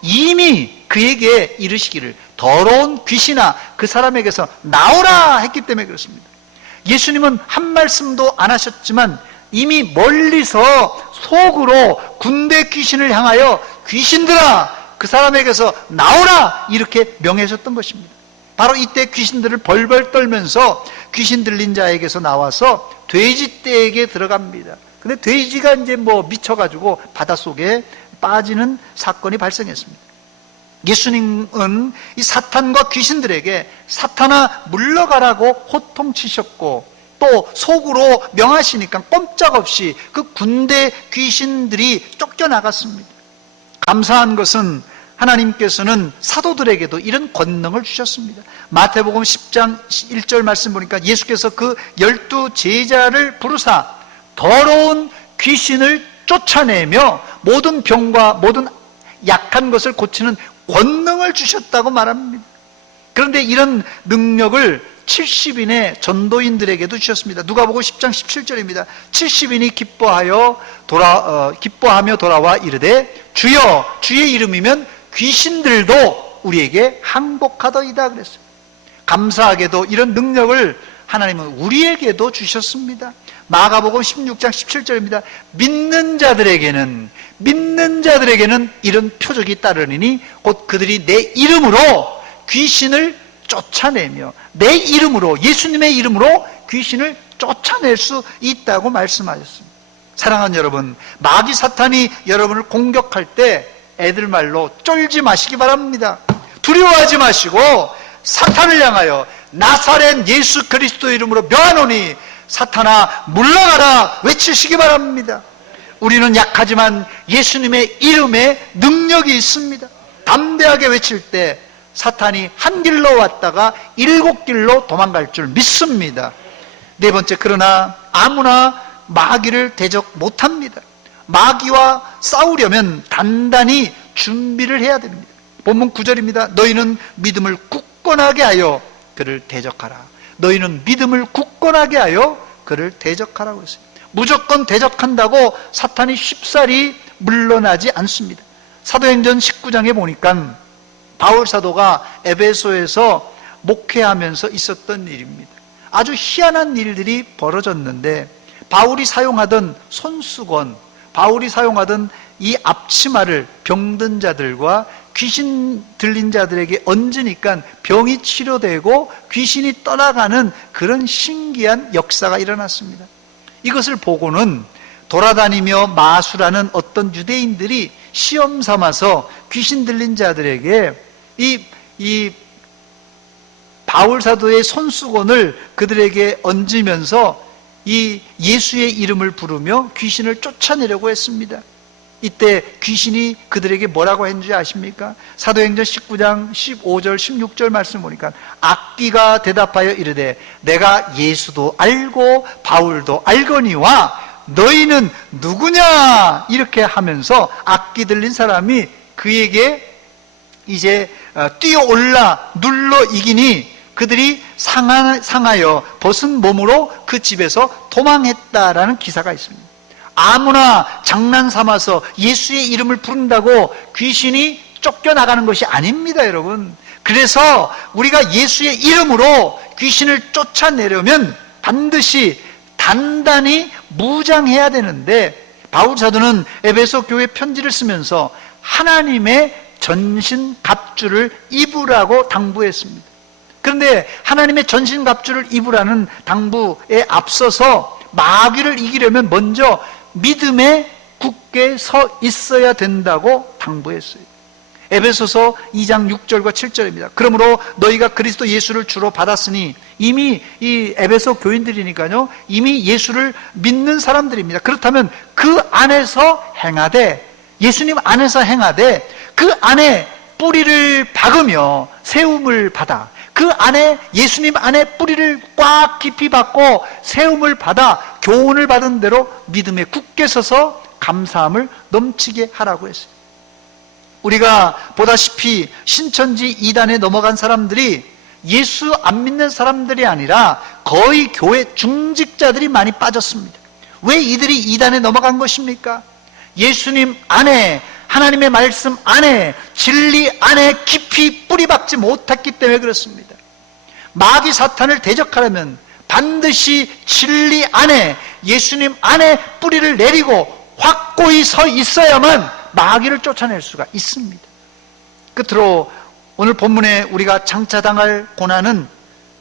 이미 그에게 이르시기를 더러운 귀신아 그 사람에게서 나오라 했기 때문에 그렇습니다. 예수님은 한 말씀도 안 하셨지만 이미 멀리서 속으로 군대 귀신을 향하여 귀신들아 그 사람에게서 나오라 이렇게 명하셨던 것입니다. 바로 이때 귀신들을 벌벌 떨면서 귀신 들린 자에게서 나와서 돼지떼에게 들어갑니다. 근데 돼지가 이제 미쳐가지고 바닷속에 빠지는 사건이 발생했습니다. 예수님은 이 사탄과 귀신들에게 사탄아 물러가라고 호통치셨고 또 속으로 명하시니까 꼼짝없이 그 군대 귀신들이 쫓겨나갔습니다. 감사한 것은 하나님께서는 사도들에게도 이런 권능을 주셨습니다. 마태복음 10장 1절 말씀 보니까 예수께서 그 12 제자를 부르사 더러운 귀신을 쫓아내며 모든 병과 모든 약한 것을 고치는 권능을 주셨다고 말합니다. 그런데 이런 능력을 70인의 전도인들에게도 주셨습니다. 누가복음 10장 17절입니다. 70인이 기뻐하며 돌아와 이르되 주여 주의 이름이면 귀신들도 우리에게 항복하더이다 그랬어요. 감사하게도 이런 능력을 하나님은 우리에게도 주셨습니다. 마가복음 16장 17절입니다. 믿는 자들에게는 이런 표적이 따르니 곧 그들이 내 이름으로 귀신을 쫓아내며 내 이름으로 예수님의 이름으로 귀신을 쫓아낼 수 있다고 말씀하셨습니다. 사랑하는 여러분, 마귀 사탄이 여러분을 공격할 때 애들 말로 쫄지 마시기 바랍니다. 두려워하지 마시고 사탄을 향하여 나사렛 예수 그리스도 이름으로 명하노니 사탄아 물러가라 외치시기 바랍니다. 우리는 약하지만 예수님의 이름에 능력이 있습니다. 담대하게 외칠 때 사탄이 한 길로 왔다가 7길로 도망갈 줄 믿습니다. 네 번째, 그러나 아무나 마귀를 대적 못합니다. 마귀와 싸우려면 단단히 준비를 해야 됩니다. 본문 9절입니다. 너희는 믿음을 굳건하게 하여 그를 대적하라. 너희는 믿음을 굳건하게 하여 그를 대적하라고 했어요. 무조건 대적한다고 사탄이 쉽사리 물러나지 않습니다. 사도행전 19장에 보니까 바울 사도가 에베소에서 목회하면서 있었던 일입니다. 아주 희한한 일들이 벌어졌는데 바울이 사용하던 손수건, 바울이 사용하던 이 앞치마를 병든 자들과 귀신 들린 자들에게 얹으니까 병이 치료되고 귀신이 떠나가는 그런 신기한 역사가 일어났습니다. 이것을 보고는 돌아다니며 마술하는 어떤 유대인들이 시험 삼아서 귀신 들린 자들에게 이 바울 사도의 손수건을 그들에게 얹으면서 이 예수의 이름을 부르며 귀신을 쫓아내려고 했습니다. 이때 귀신이 그들에게 뭐라고 했는지 아십니까? 사도행전 19장 15절 16절 말씀 보니까 악귀가 대답하여 이르되 내가 예수도 알고 바울도 알거니와 너희는 누구냐? 이렇게 하면서 악귀 들린 사람이 그에게 이제 뛰어올라 눌러 이기니 그들이 상하여 벗은 몸으로 그 집에서 도망했다라는 기사가 있습니다. 아무나 장난삼아서 예수의 이름을 부른다고 귀신이 쫓겨나가는 것이 아닙니다, 여러분. 그래서 우리가 예수의 이름으로 귀신을 쫓아내려면 반드시 단단히 무장해야 되는데 바울 사도는 에베소 교회 편지를 쓰면서 하나님의 전신 갑주를 입으라고 당부했습니다. 그런데 하나님의 전신 갑주를 입으라는 당부에 앞서서 마귀를 이기려면 먼저 믿음에 굳게 서 있어야 된다고 당부했어요. 에베소서 2장 6절과 7절입니다. 그러므로 너희가 그리스도 예수를 주로 받았으니 이미 이 에베소 교인들이니까요, 이미 예수를 믿는 사람들입니다. 그렇다면 그 안에서 행하되, 예수님 안에서 행하되 그 안에 뿌리를 박으며 세움을 받아, 그 안에 예수님 안에 뿌리를 꽉 깊이 박고 세움을 받아 교훈을 받은 대로 믿음에 굳게 서서 감사함을 넘치게 하라고 했어요. 우리가 보다시피 신천지 이단에 넘어간 사람들이 예수 안 믿는 사람들이 아니라 거의 교회 중직자들이 많이 빠졌습니다. 왜 이들이 이단에 넘어간 것입니까? 예수님 안에, 하나님의 말씀 안에, 진리 안에 깊이 뿌리 박지 못했기 때문에 그렇습니다. 마귀 사탄을 대적하려면 반드시 진리 안에, 예수님 안에 뿌리를 내리고 확고히 서 있어야만 마귀를 쫓아낼 수가 있습니다. 끝으로 오늘 본문에 우리가 장차당할 고난은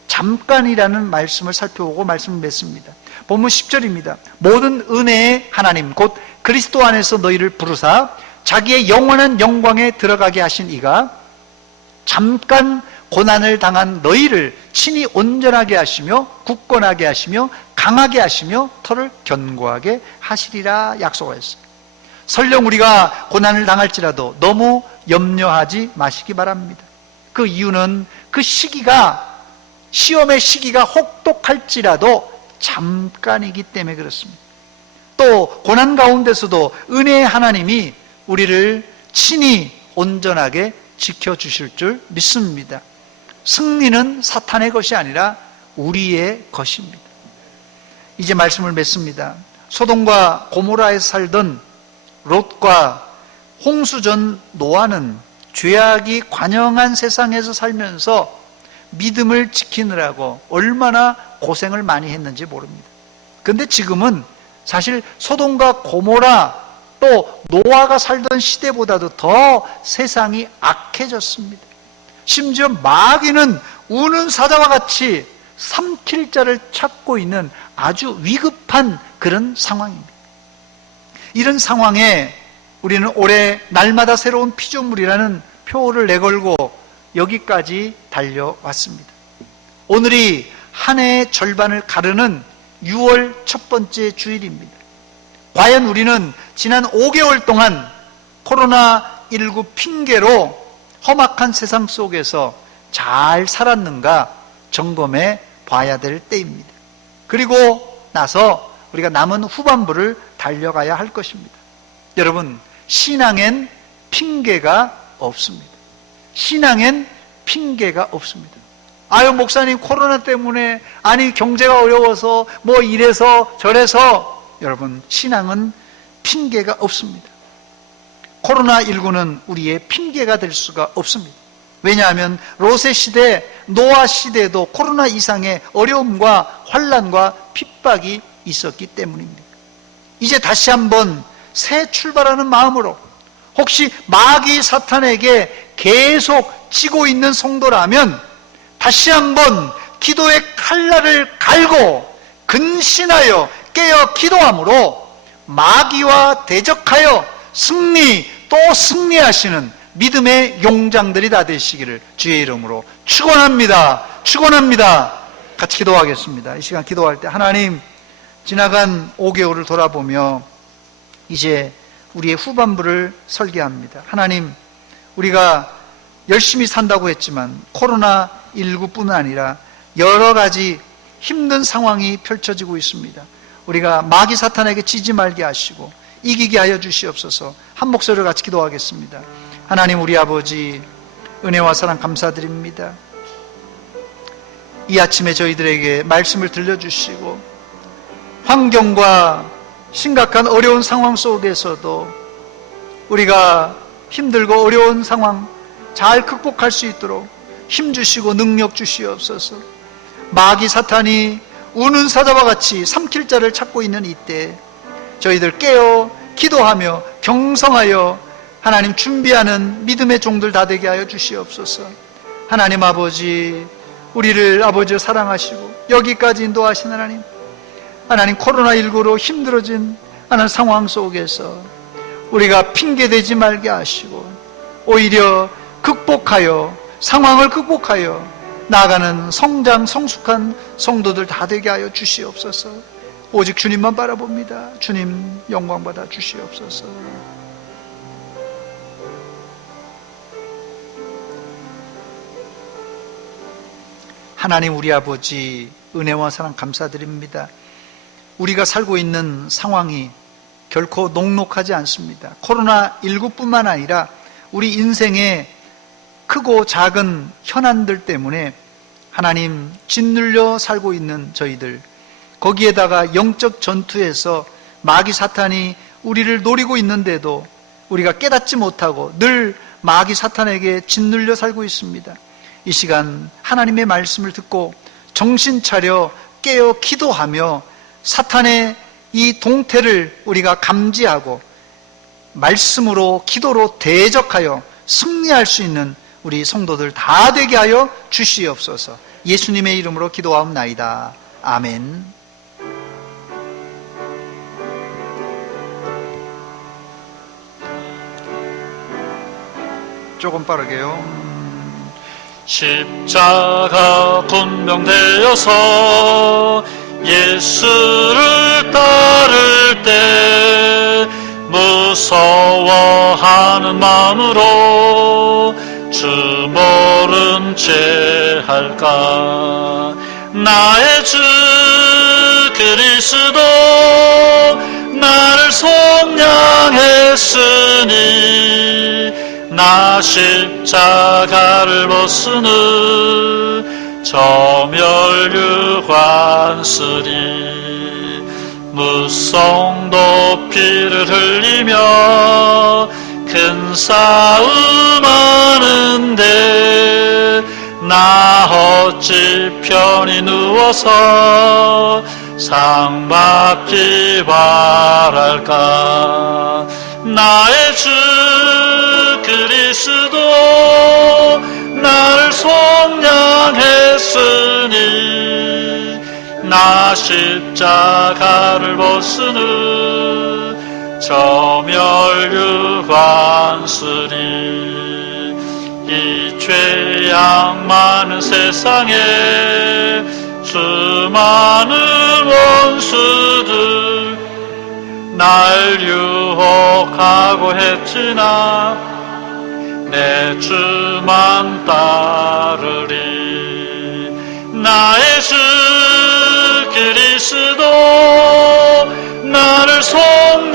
잠깐이라는 말씀을 살펴보고 말씀을 맺습니다. 본문 10절입니다. 모든 은혜의 하나님 곧 그리스도 안에서 너희를 부르사 자기의 영원한 영광에 들어가게 하신 이가 잠깐 고난을 당한 너희를 친히 온전하게 하시며 굳건하게 하시며 강하게 하시며 터를 견고하게 하시리라 약속하였어요. 설령 우리가 고난을 당할지라도 너무 염려하지 마시기 바랍니다. 그 이유는 그 시기가, 시험의 시기가 혹독할지라도 잠깐이기 때문에 그렇습니다. 또 고난 가운데서도 은혜의 하나님이 우리를 친히 온전하게 지켜주실 줄 믿습니다. 승리는 사탄의 것이 아니라 우리의 것입니다. 이제 말씀을 맺습니다. 소돔과 고모라에 살던 롯과 홍수전 노아는 죄악이 관영한 세상에서 살면서 믿음을 지키느라고 얼마나 고생을 많이 했는지 모릅니다. 그런데 지금은 사실 소돔과 고모라 또 노아가 살던 시대보다도 더 세상이 악해졌습니다. 심지어 마귀는 우는 사자와 같이 삼킬 자를 찾고 있는 아주 위급한 그런 상황입니다. 이런 상황에 우리는 올해 날마다 새로운 피조물이라는 표를 내걸고 여기까지 달려왔습니다. 오늘이 한 해의 절반을 가르는 6월 첫 번째 주일입니다. 과연 우리는 지난 5개월 동안 코로나19 핑계로 험악한 세상 속에서 잘 살았는가 점검해 봐야 될 때입니다. 그리고 나서 우리가 남은 후반부를 달려가야 할 것입니다. 여러분, 신앙엔 핑계가 없습니다. 신앙엔 핑계가 없습니다. 아유, 목사님 코로나 때문에, 아니 경제가 어려워서 뭐 이래서 저래서, 여러분, 신앙은 핑계가 없습니다. 코로나19는 우리의 핑계가 될 수가 없습니다. 왜냐하면 롯의 시대, 노아 시대에도 코로나 이상의 어려움과 환난과 핍박이 있었기 때문입니다. 이제 다시 한번 새 출발하는 마음으로, 혹시 마귀 사탄에게 계속 지고 있는 성도라면 다시 한번 기도의 칼날을 갈고 근신하여 깨어 기도함으로 마귀와 대적하여 승리 또 승리하시는 믿음의 용장들이 다 되시기를 주의 이름으로 축원합니다. 축원합니다. 같이 기도하겠습니다. 이 시간 기도할 때 하나님, 지나간 5개월을 돌아보며 이제 우리의 후반부를 설계합니다. 하나님, 우리가 열심히 산다고 했지만 코로나19뿐 아니라 여러 가지 힘든 상황이 펼쳐지고 있습니다. 우리가 마귀 사탄에게 지지 말게 하시고 이기게 하여 주시옵소서. 한 목소리로 같이 기도하겠습니다. 하나님, 우리 아버지, 은혜와 사랑 감사드립니다. 이 아침에 저희들에게 말씀을 들려주시고 환경과 심각한 어려운 상황 속에서도 우리가 힘들고 어려운 상황 잘 극복할 수 있도록 힘주시고 능력 주시옵소서. 마귀 사탄이 우는 사자와 같이 삼킬 자를 찾고 있는 이때 저희들 깨어 기도하며 경성하여 하나님 준비하는 믿음의 종들 다 되게 하여 주시옵소서. 하나님 아버지, 우리를 아버지로 사랑하시고 여기까지 인도하신 하나님, 하나님 코로나19로 힘들어진 하나님 상황 속에서 우리가 핑계대지 말게 하시고 오히려 극복하여, 상황을 극복하여 나아가는 성장 성숙한 성도들 다 되게 하여 주시옵소서. 오직 주님만 바라봅니다. 주님 영광 받아 주시옵소서. 하나님 우리 아버지, 은혜와 사랑 감사드립니다. 우리가 살고 있는 상황이 결코 녹록하지 않습니다. 코로나19뿐만 아니라 우리 인생의 크고 작은 현안들 때문에 하나님 짓눌려 살고 있는 저희들, 거기에다가 영적 전투에서 마귀 사탄이 우리를 노리고 있는데도 우리가 깨닫지 못하고 늘 마귀 사탄에게 짓눌려 살고 있습니다. 이 시간 하나님의 말씀을 듣고 정신 차려 깨어 기도하며 사탄의 이 동태를 우리가 감지하고 말씀으로 기도로 대적하여 승리할 수 있는 우리 성도들 다 되게 하여 주시옵소서. 예수님의 이름으로 기도하옵나이다. 아멘. 조금 빠르게요. 십자가 분명되어서 예수를 따를 때 무서워하는 마음으로 주 모른 채 할까. 나의 주 그리스도 나를 속량했으니 나 십자가를 벗으는 저멸유관 쓰리. 무성도 피를 흘리며 큰 싸움 하는데 나 어찌 편히 누워서 상 받기 바랄까. 나의 주 그리스도 나를 속량했으니 나 십자가를 벗으는 저멸유관 쓰리. 이 죄악 많은 세상에 수많은 원수들 날 유혹하고 했지나 내 주만 따르리. 나의 주 그리스도 나를 속량했으니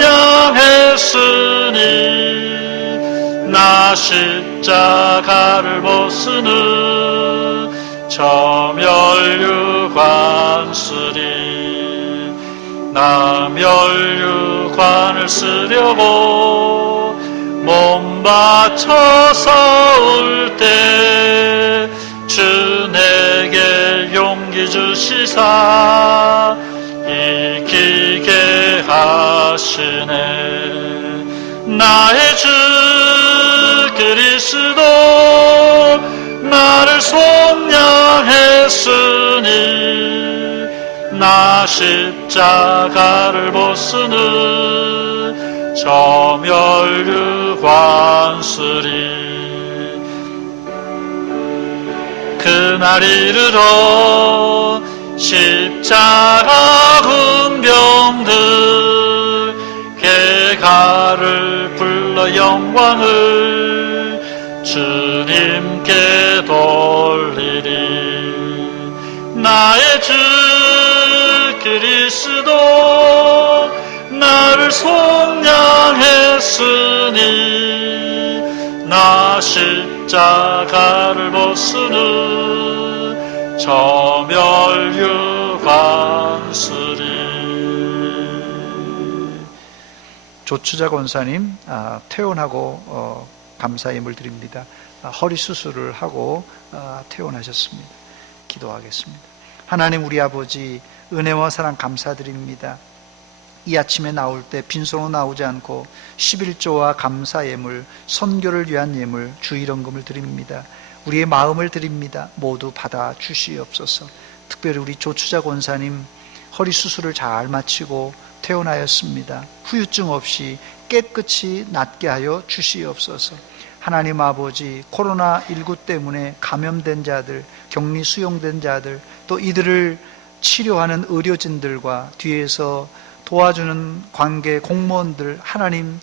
나 십자가를 벗으는 저멸유관 쓰리. 나 멸유관을 쓰려고 몸 바쳐 싸울 때 주 내게 용기 주시사 이기게 하시네. 나의 주 그리스도 나를 속량했으니 나 십자가를 벗으는 저멸유관 쓰리. 그날 이르러 십자가 군병들 개가를 불러 영광을 주님께 돌리리. 나의 주 그리스도 나를 속량했으니 나 십자가를 벗으는 저멸유관 쓰리. 조추자 권사님 퇴원하고 감사 예물 드립니다. 허리 수술을 하고 퇴원하셨습니다. 기도하겠습니다. 하나님 우리 아버지 은혜와 사랑 감사드립니다. 이 아침에 나올 때 빈손으로 나오지 않고 11조와 감사 예물, 선교를 위한 예물, 주일헌금을 드립니다. 우리의 마음을 드립니다. 모두 받아 주시옵소서. 특별히 우리 조추자 권사님 허리 수술을 잘 마치고 퇴원하였습니다. 후유증 없이 깨끗이 낫게 하여 주시옵소서. 하나님 아버지 코로나19 때문에 감염된 자들, 격리 수용된 자들, 또 이들을 치료하는 의료진들과 뒤에서 도와주는 관계 공무원들, 하나님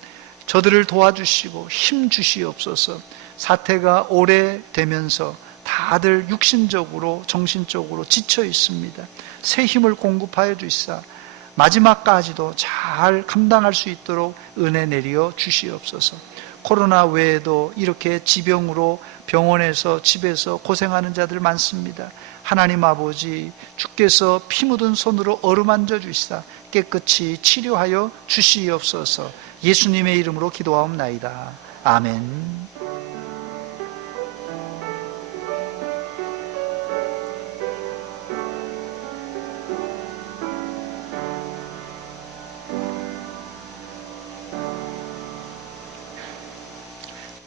저들을 도와주시고 힘 주시옵소서. 사태가 오래되면서 다들 육신적으로 정신적으로 지쳐 있습니다. 새 힘을 공급하여 주시사 마지막까지도 잘 감당할 수 있도록 은혜 내려 주시옵소서. 코로나 외에도 이렇게 지병으로 병원에서 집에서 고생하는 자들 많습니다. 하나님 아버지 주께서 피 묻은 손으로 어루만져 주시사 깨끗이 치료하여 주시옵소서. 예수님의 이름으로 기도하옵나이다. 아멘.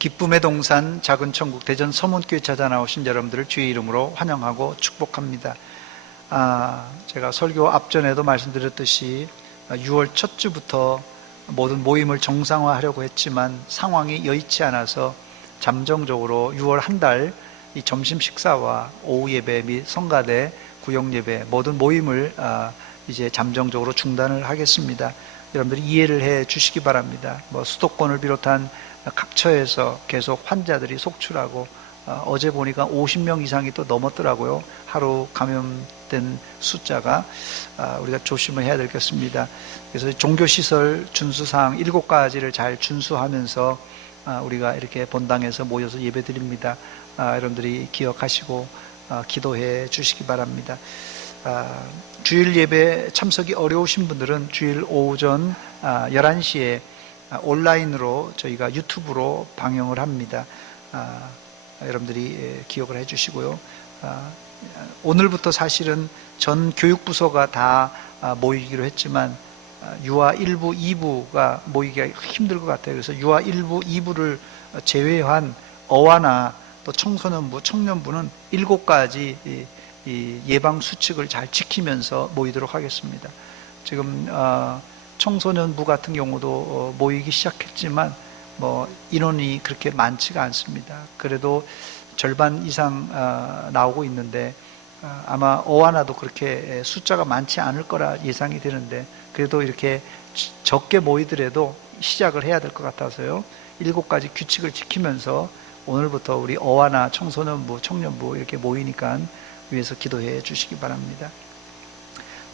기쁨의 동산 작은 천국 대전 서문교회 찾아 나오신 여러분들을 주의 이름으로 환영하고 축복합니다. 제가 설교 앞전에도 말씀드렸듯이 6월 첫 주부터 모든 모임을 정상화하려고 했지만 상황이 여의치 않아서 잠정적으로 6월 한 달 이 점심 식사와 오후 예배 및 성가대, 구역 예배 모든 모임을 이제 잠정적으로 중단을 하겠습니다. 여러분들이 이해를 해 주시기 바랍니다. 수도권을 비롯한 각 처에서 계속 환자들이 속출하고 어제 보니까 50명 이상이 또 넘었더라고요. 하루 감염된 숫자가 우리가 조심을 해야 되겠습니다. 그래서 종교시설 준수사항 7가지를 잘 준수하면서 우리가 이렇게 본당에서 모여서 예배드립니다. 여러분들이 기억하시고 기도해 주시기 바랍니다. 주일 예배 참석이 어려우신 분들은 주일 오전 11시에 온라인으로 저희가 유튜브로 방영을 합니다. 여러분들이 기억을 해 주시고요. 오늘부터 사실은 전 교육부서가 다 모이기로 했지만 유아 1부, 2부가 모이기가 힘들 것 같아요. 그래서 유아 1부, 2부를 제외한 어와나 또 청소년부, 청년부는 7가지 이 예방 수칙을 잘 지키면서 모이도록 하겠습니다. 지금 청소년부 같은 경우도 모이기 시작했지만 인원이 그렇게 많지가 않습니다. 그래도 절반 이상 나오고 있는데 아마 어와나도 그렇게 숫자가 많지 않을 거라 예상이 되는데 그래도 이렇게 적게 모이더라도 시작을 해야 될 것 같아서요. 7가지 규칙을 지키면서 오늘부터 우리 어와나 청소년부, 청년부 이렇게 모이니까 위해서 기도해 주시기 바랍니다.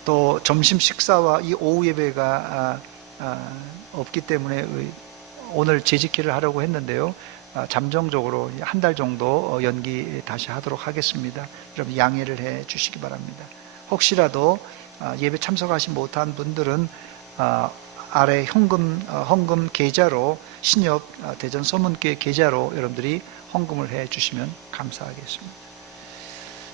또 점심 식사와 이 오후 예배가 없기 때문에 오늘 재직기를 하려고 했는데요. 잠정적으로 한 달 정도 연기 다시 하도록 하겠습니다. 여러분 양해를 해 주시기 바랍니다. 혹시라도 예배 참석하지 못한 분들은 아래 헌금 계좌로 신협 대전 서문교회 계좌로 여러분들이 헌금을 해 주시면 감사하겠습니다.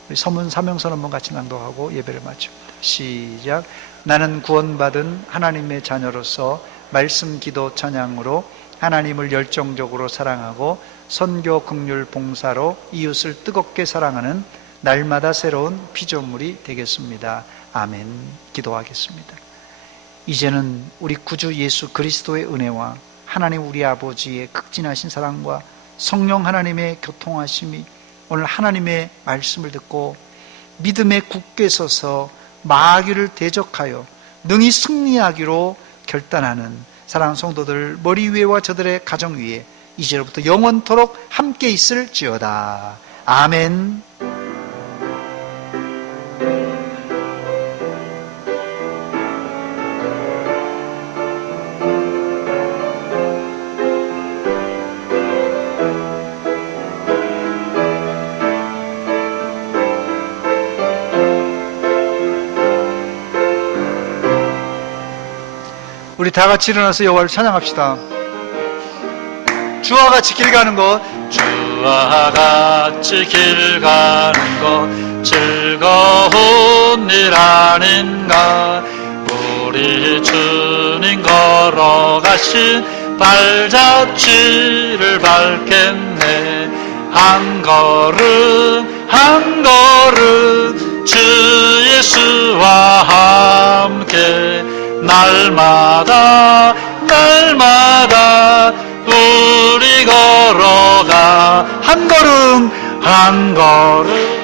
우리 서문 사명선 한번 같이 낭독하고 예배를 마칩니다. 시작. 나는 구원받은 하나님의 자녀로서 말씀, 기도, 찬양으로 하나님을 열정적으로 사랑하고 선교, 긍휼, 봉사로 이웃을 뜨겁게 사랑하는 날마다 새로운 피조물이 되겠습니다. 아멘. 기도하겠습니다. 이제는 우리 구주 예수 그리스도의 은혜와 하나님 우리 아버지의 극진하신 사랑과 성령 하나님의 교통하심이 오늘 하나님의 말씀을 듣고 믿음에 굳게 서서 마귀를 대적하여 능히 승리하기로 결단하는 사랑하는 성도들 머리 위에와 저들의 가정 위에 이제로부터 영원토록 함께 있을지어다. 아멘. 우리 다 같이 일어나서 여호와를 찬양합시다. 주와 같이 길 가는 것, 주와 같이 길 가는 것 즐거운 일 아닌가. 우리 주님 걸어가신 발자취를 밟겠네. 한 걸음 한 걸음 주 예수와 함께 날마다 날마다 우리 걸어가 한 걸음 한 걸음